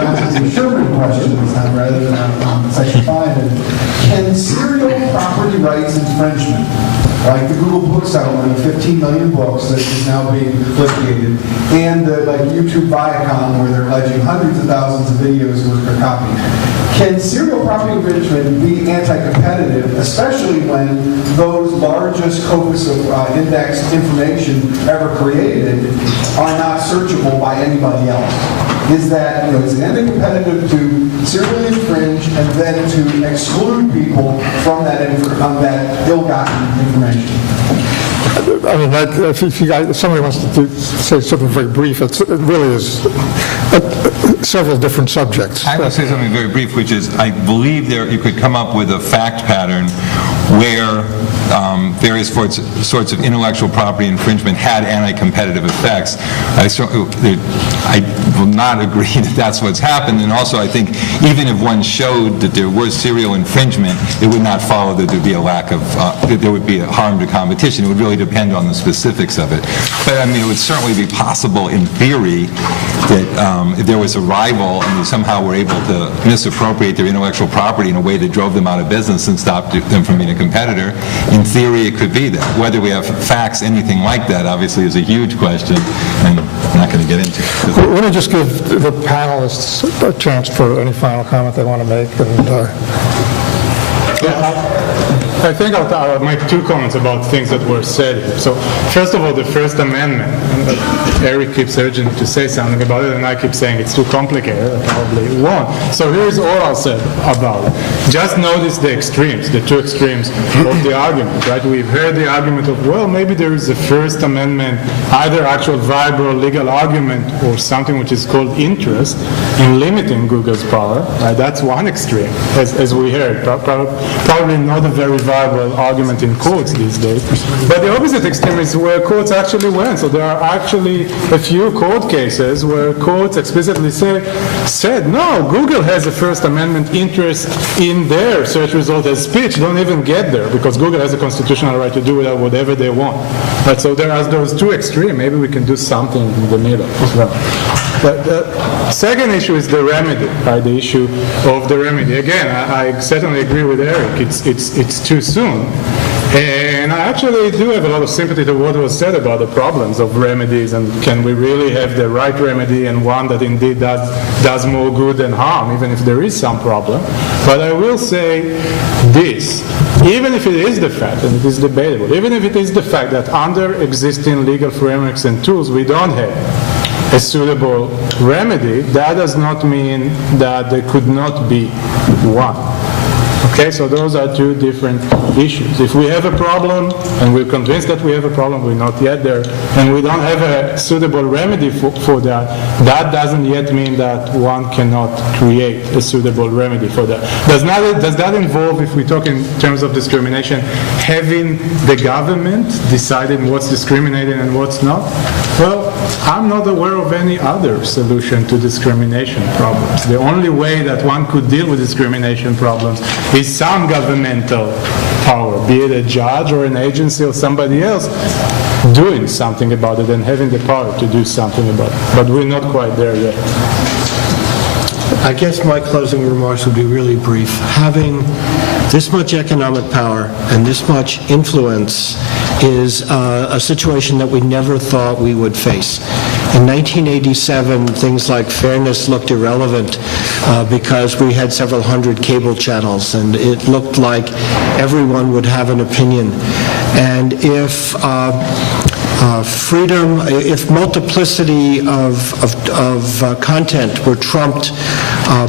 ask the Sherman question this time rather than on Section 5. Can serial property rights infringement, like the Google book settlement of 15 million books that is now being litigated, and like YouTube Viacom where they're alleging hundreds of thousands of videos were copied, can serial property infringement be anti-competitive, especially when those largest corpus of indexed information ever created are not searchable by anybody else? Is that, is it anti-competitive to serially infringe and then to exclude people from that ill-gotten information? I mean, if somebody wants to say something very brief, it really is several different subjects. I will say something very brief, which is I believe you could come up with a fact pattern where various sorts of intellectual property infringement had anti-competitive effects. I will not agree that that's what's happened, and also I think even if one showed that there was serial infringement, it would not follow that there'd be a lack of, that there would be a harm to competition. It would really depend on the specifics of it. But I mean, it would certainly be possible in theory that if there was a rival and they somehow were able to misappropriate their intellectual property in a way that drove them out of business and stopped them from being a competitor, in theory it could be that. Whether we have facts, anything like that, obviously is a huge question, and I'm not going to get into it. Let me just give the panelists a chance for any final comment they want to make. I think I'll make two comments about things that were said here. So, first of all, the First Amendment. Eric keeps urging me to say something about it, and I keep saying it's too complicated. I probably won't. So here's all I'll say about it. Just notice the extremes, the two extremes of the argument, right? We've heard the argument of, well, maybe there is a First Amendment, either actual viable legal argument or something which is called interest in limiting Google's power. Right? That's one extreme, as we heard. Probably not a very viable argument in courts these days. But the opposite extreme is where courts actually went. So there are actually a few court cases where courts explicitly said, no, Google has a First Amendment interest in their search result as speech. Don't even get there, because Google has a constitutional right to do whatever they want. But so there are those two extremes. Maybe we can do something in the middle as well. But the second issue is the remedy, right? The issue of the remedy. Again, I certainly agree with Eric. It's too soon. And I actually do have a lot of sympathy to what was said about the problems of remedies, and can we really have the right remedy and one that indeed does more good than harm, even if there is some problem. But I will say this, even if it is the fact, and it is debatable, even if it is the fact that under existing legal frameworks and tools we don't have a suitable remedy, that does not mean that there could not be one. Okay, so those are two different issues. If we have a problem, and we're convinced that we have a problem, we're not yet there, and we don't have a suitable remedy for that, that doesn't yet mean that one cannot create a suitable remedy for that. Does that involve, if we talk in terms of discrimination, having the government deciding what's discriminating and what's not? Well, I'm not aware of any other solution to discrimination problems. The only way that one could deal with discrimination problems is some governmental power, be it a judge or an agency or somebody else, doing something about it and having the power to do something about it. But we're not quite there yet. I guess my closing remarks would be really brief. Having this much economic power and this much influence is a situation that we never thought we would face. In 1987, things like fairness looked irrelevant because we had several hundred cable channels, and it looked like everyone would have an opinion. And if freedom, if multiplicity of content were trumped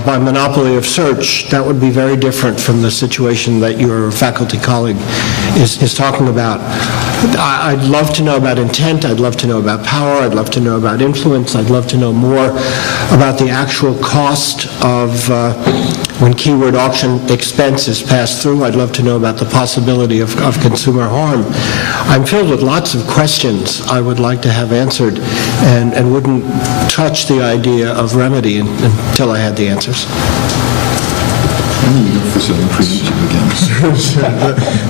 by monopoly of search, that would be very different from the situation that your faculty colleague is talking about. I'd love to know about intent, I'd love to know about power, I'd love to know about influence, I'd love to know more about the actual cost of when keyword auction expense is passed through. I'd love to know about the possibility of consumer harm. I'm filled with lots of questions I would like to have answered, and wouldn't touch the idea of remedy until I had the answers.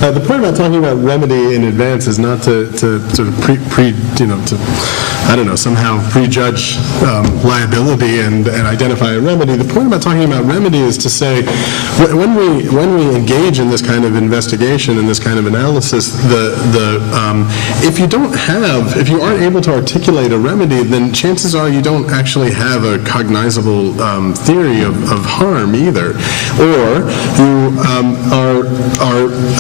The point about talking about remedy in advance is not to sort of somehow prejudge liability and identify a remedy. The point about talking about remedy is to say, when we engage in this kind of investigation and this kind of analysis, if you aren't able to articulate a remedy, then chances are you don't actually have a cognizable theory of harm either, or you are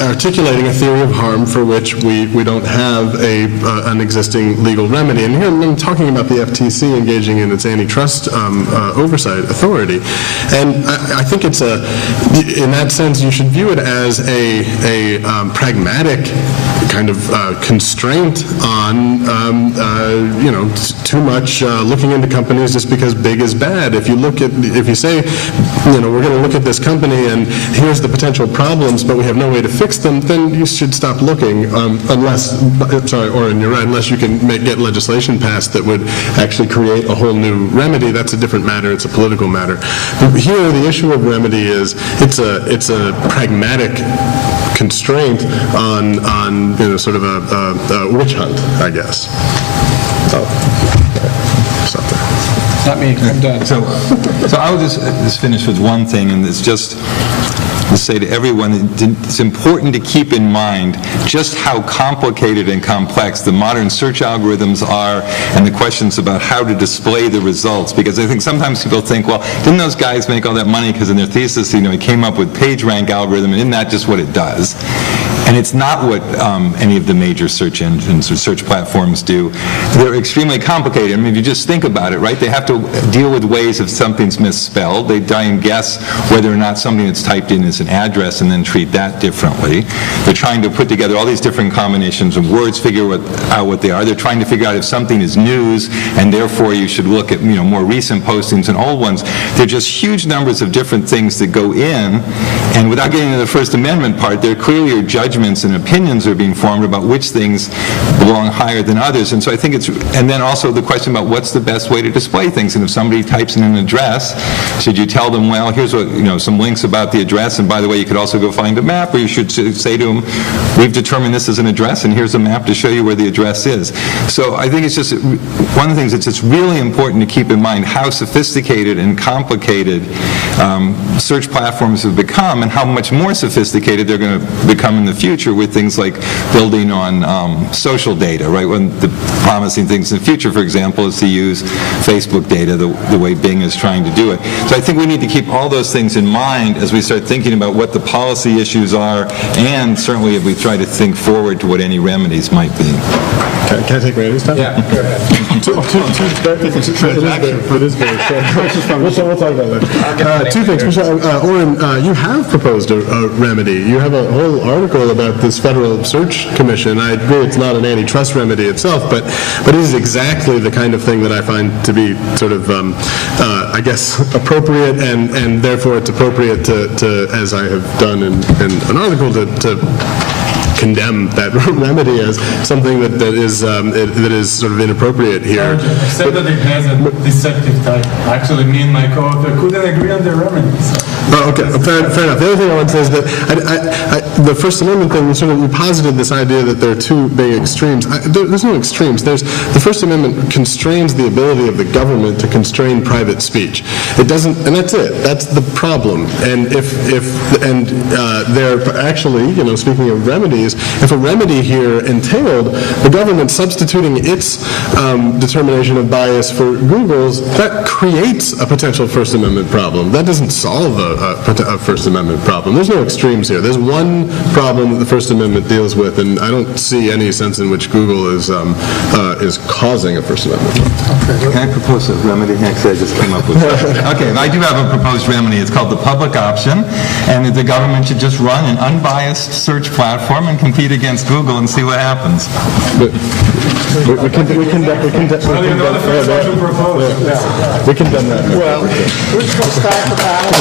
articulating a theory of harm for which we don't have an existing legal remedy. And here I'm talking about the FTC engaging in its antitrust oversight authority. And I think it's in that sense, you should view it as a pragmatic kind of constraint on, too much looking into companies just because big is bad. If you say, we're going to look at this company and here's the potential problems, but we have no way to fix them, then you should stop looking unless you can get legislation passed that would actually create a whole new remedy. That's a different matter. It's a political matter. But here, the issue of remedy is it's a pragmatic constraint on sort of a witch hunt, I guess. Stop there. Not me. I'm done. So I will just finish with one thing, and it's just to say to everyone, it's important to keep in mind just how complicated and complex the modern search algorithms are and the questions about how to display the results. Because I think sometimes people think, well, didn't those guys make all that money because in their thesis, he came up with PageRank algorithm, and isn't that just what it does? And it's not what any of the major search engines or search platforms do. They're extremely complicated. I mean, if you just think about it, right, they have to deal with ways if something's misspelled. They try and guess whether or not something that's typed in is an address and then treat that differently. They're trying to put together all these different combinations of words, figure out what they are. They're trying to figure out if something is news, and therefore you should look at, more recent postings and old ones. They're just huge numbers of different things that go in, and without getting into the First Amendment part, there clearly are judgments and opinions are being formed about which things belong higher than others. And so I think and then also the question about what's the best way to display things. And if somebody types in an address, should you tell them, well, here's what, some links about the address, and by the way, you could also go find a map, or you should say to them, we've determined this is an address, and here's a map to show you where the address is. So I think it's just one of the things that's just really important to keep in mind how sophisticated and complicated search platforms have become, and how much more sophisticated they're going to become in the future with things like building on social data, right? One of the promising things in the future, for example, is to use Facebook data the way Bing is trying to do it. So I think we need to keep all those things in mind as we start thinking about what the policy issues are, and certainly if we try to think forward to what any remedies might be. Can I take Randy's time? Yeah, go ahead. It is very short. We'll talk about that. Two things. Oren, you have proposed a remedy. You have a whole article about this Federal Search Commission. I agree it's not an antitrust remedy itself, but it is exactly the kind of thing that I find to be sort of, I guess, appropriate, and therefore it's appropriate to as I have done in an article, to condemn that remedy as something that is sort of inappropriate here. Except that it has a deceptive type. Actually, me and my co-author couldn't agree on the remedy. Okay, fair enough. The other thing I want to say is that the First Amendment thing, you posited this idea that there are two big extremes. There's no extremes. The First Amendment constrains the ability of the government to constrain private speech. It doesn't, and that's it. That's the problem. And they're actually, speaking of remedies, if a remedy here entailed the government substituting its determination of bias for Google's, that creates a potential First Amendment problem. That doesn't solve a First Amendment problem. There's no extremes here. There's one problem that the First Amendment deals with, and I don't see any sense in which Google is causing a First Amendment. Can I propose a remedy? Actually, I just came up with something. Okay, I do have a proposed remedy. It's called the public option, and that the government should just run an unbiased search platform and compete against Google and see what happens. We can done that. Well, who's going to start the battle?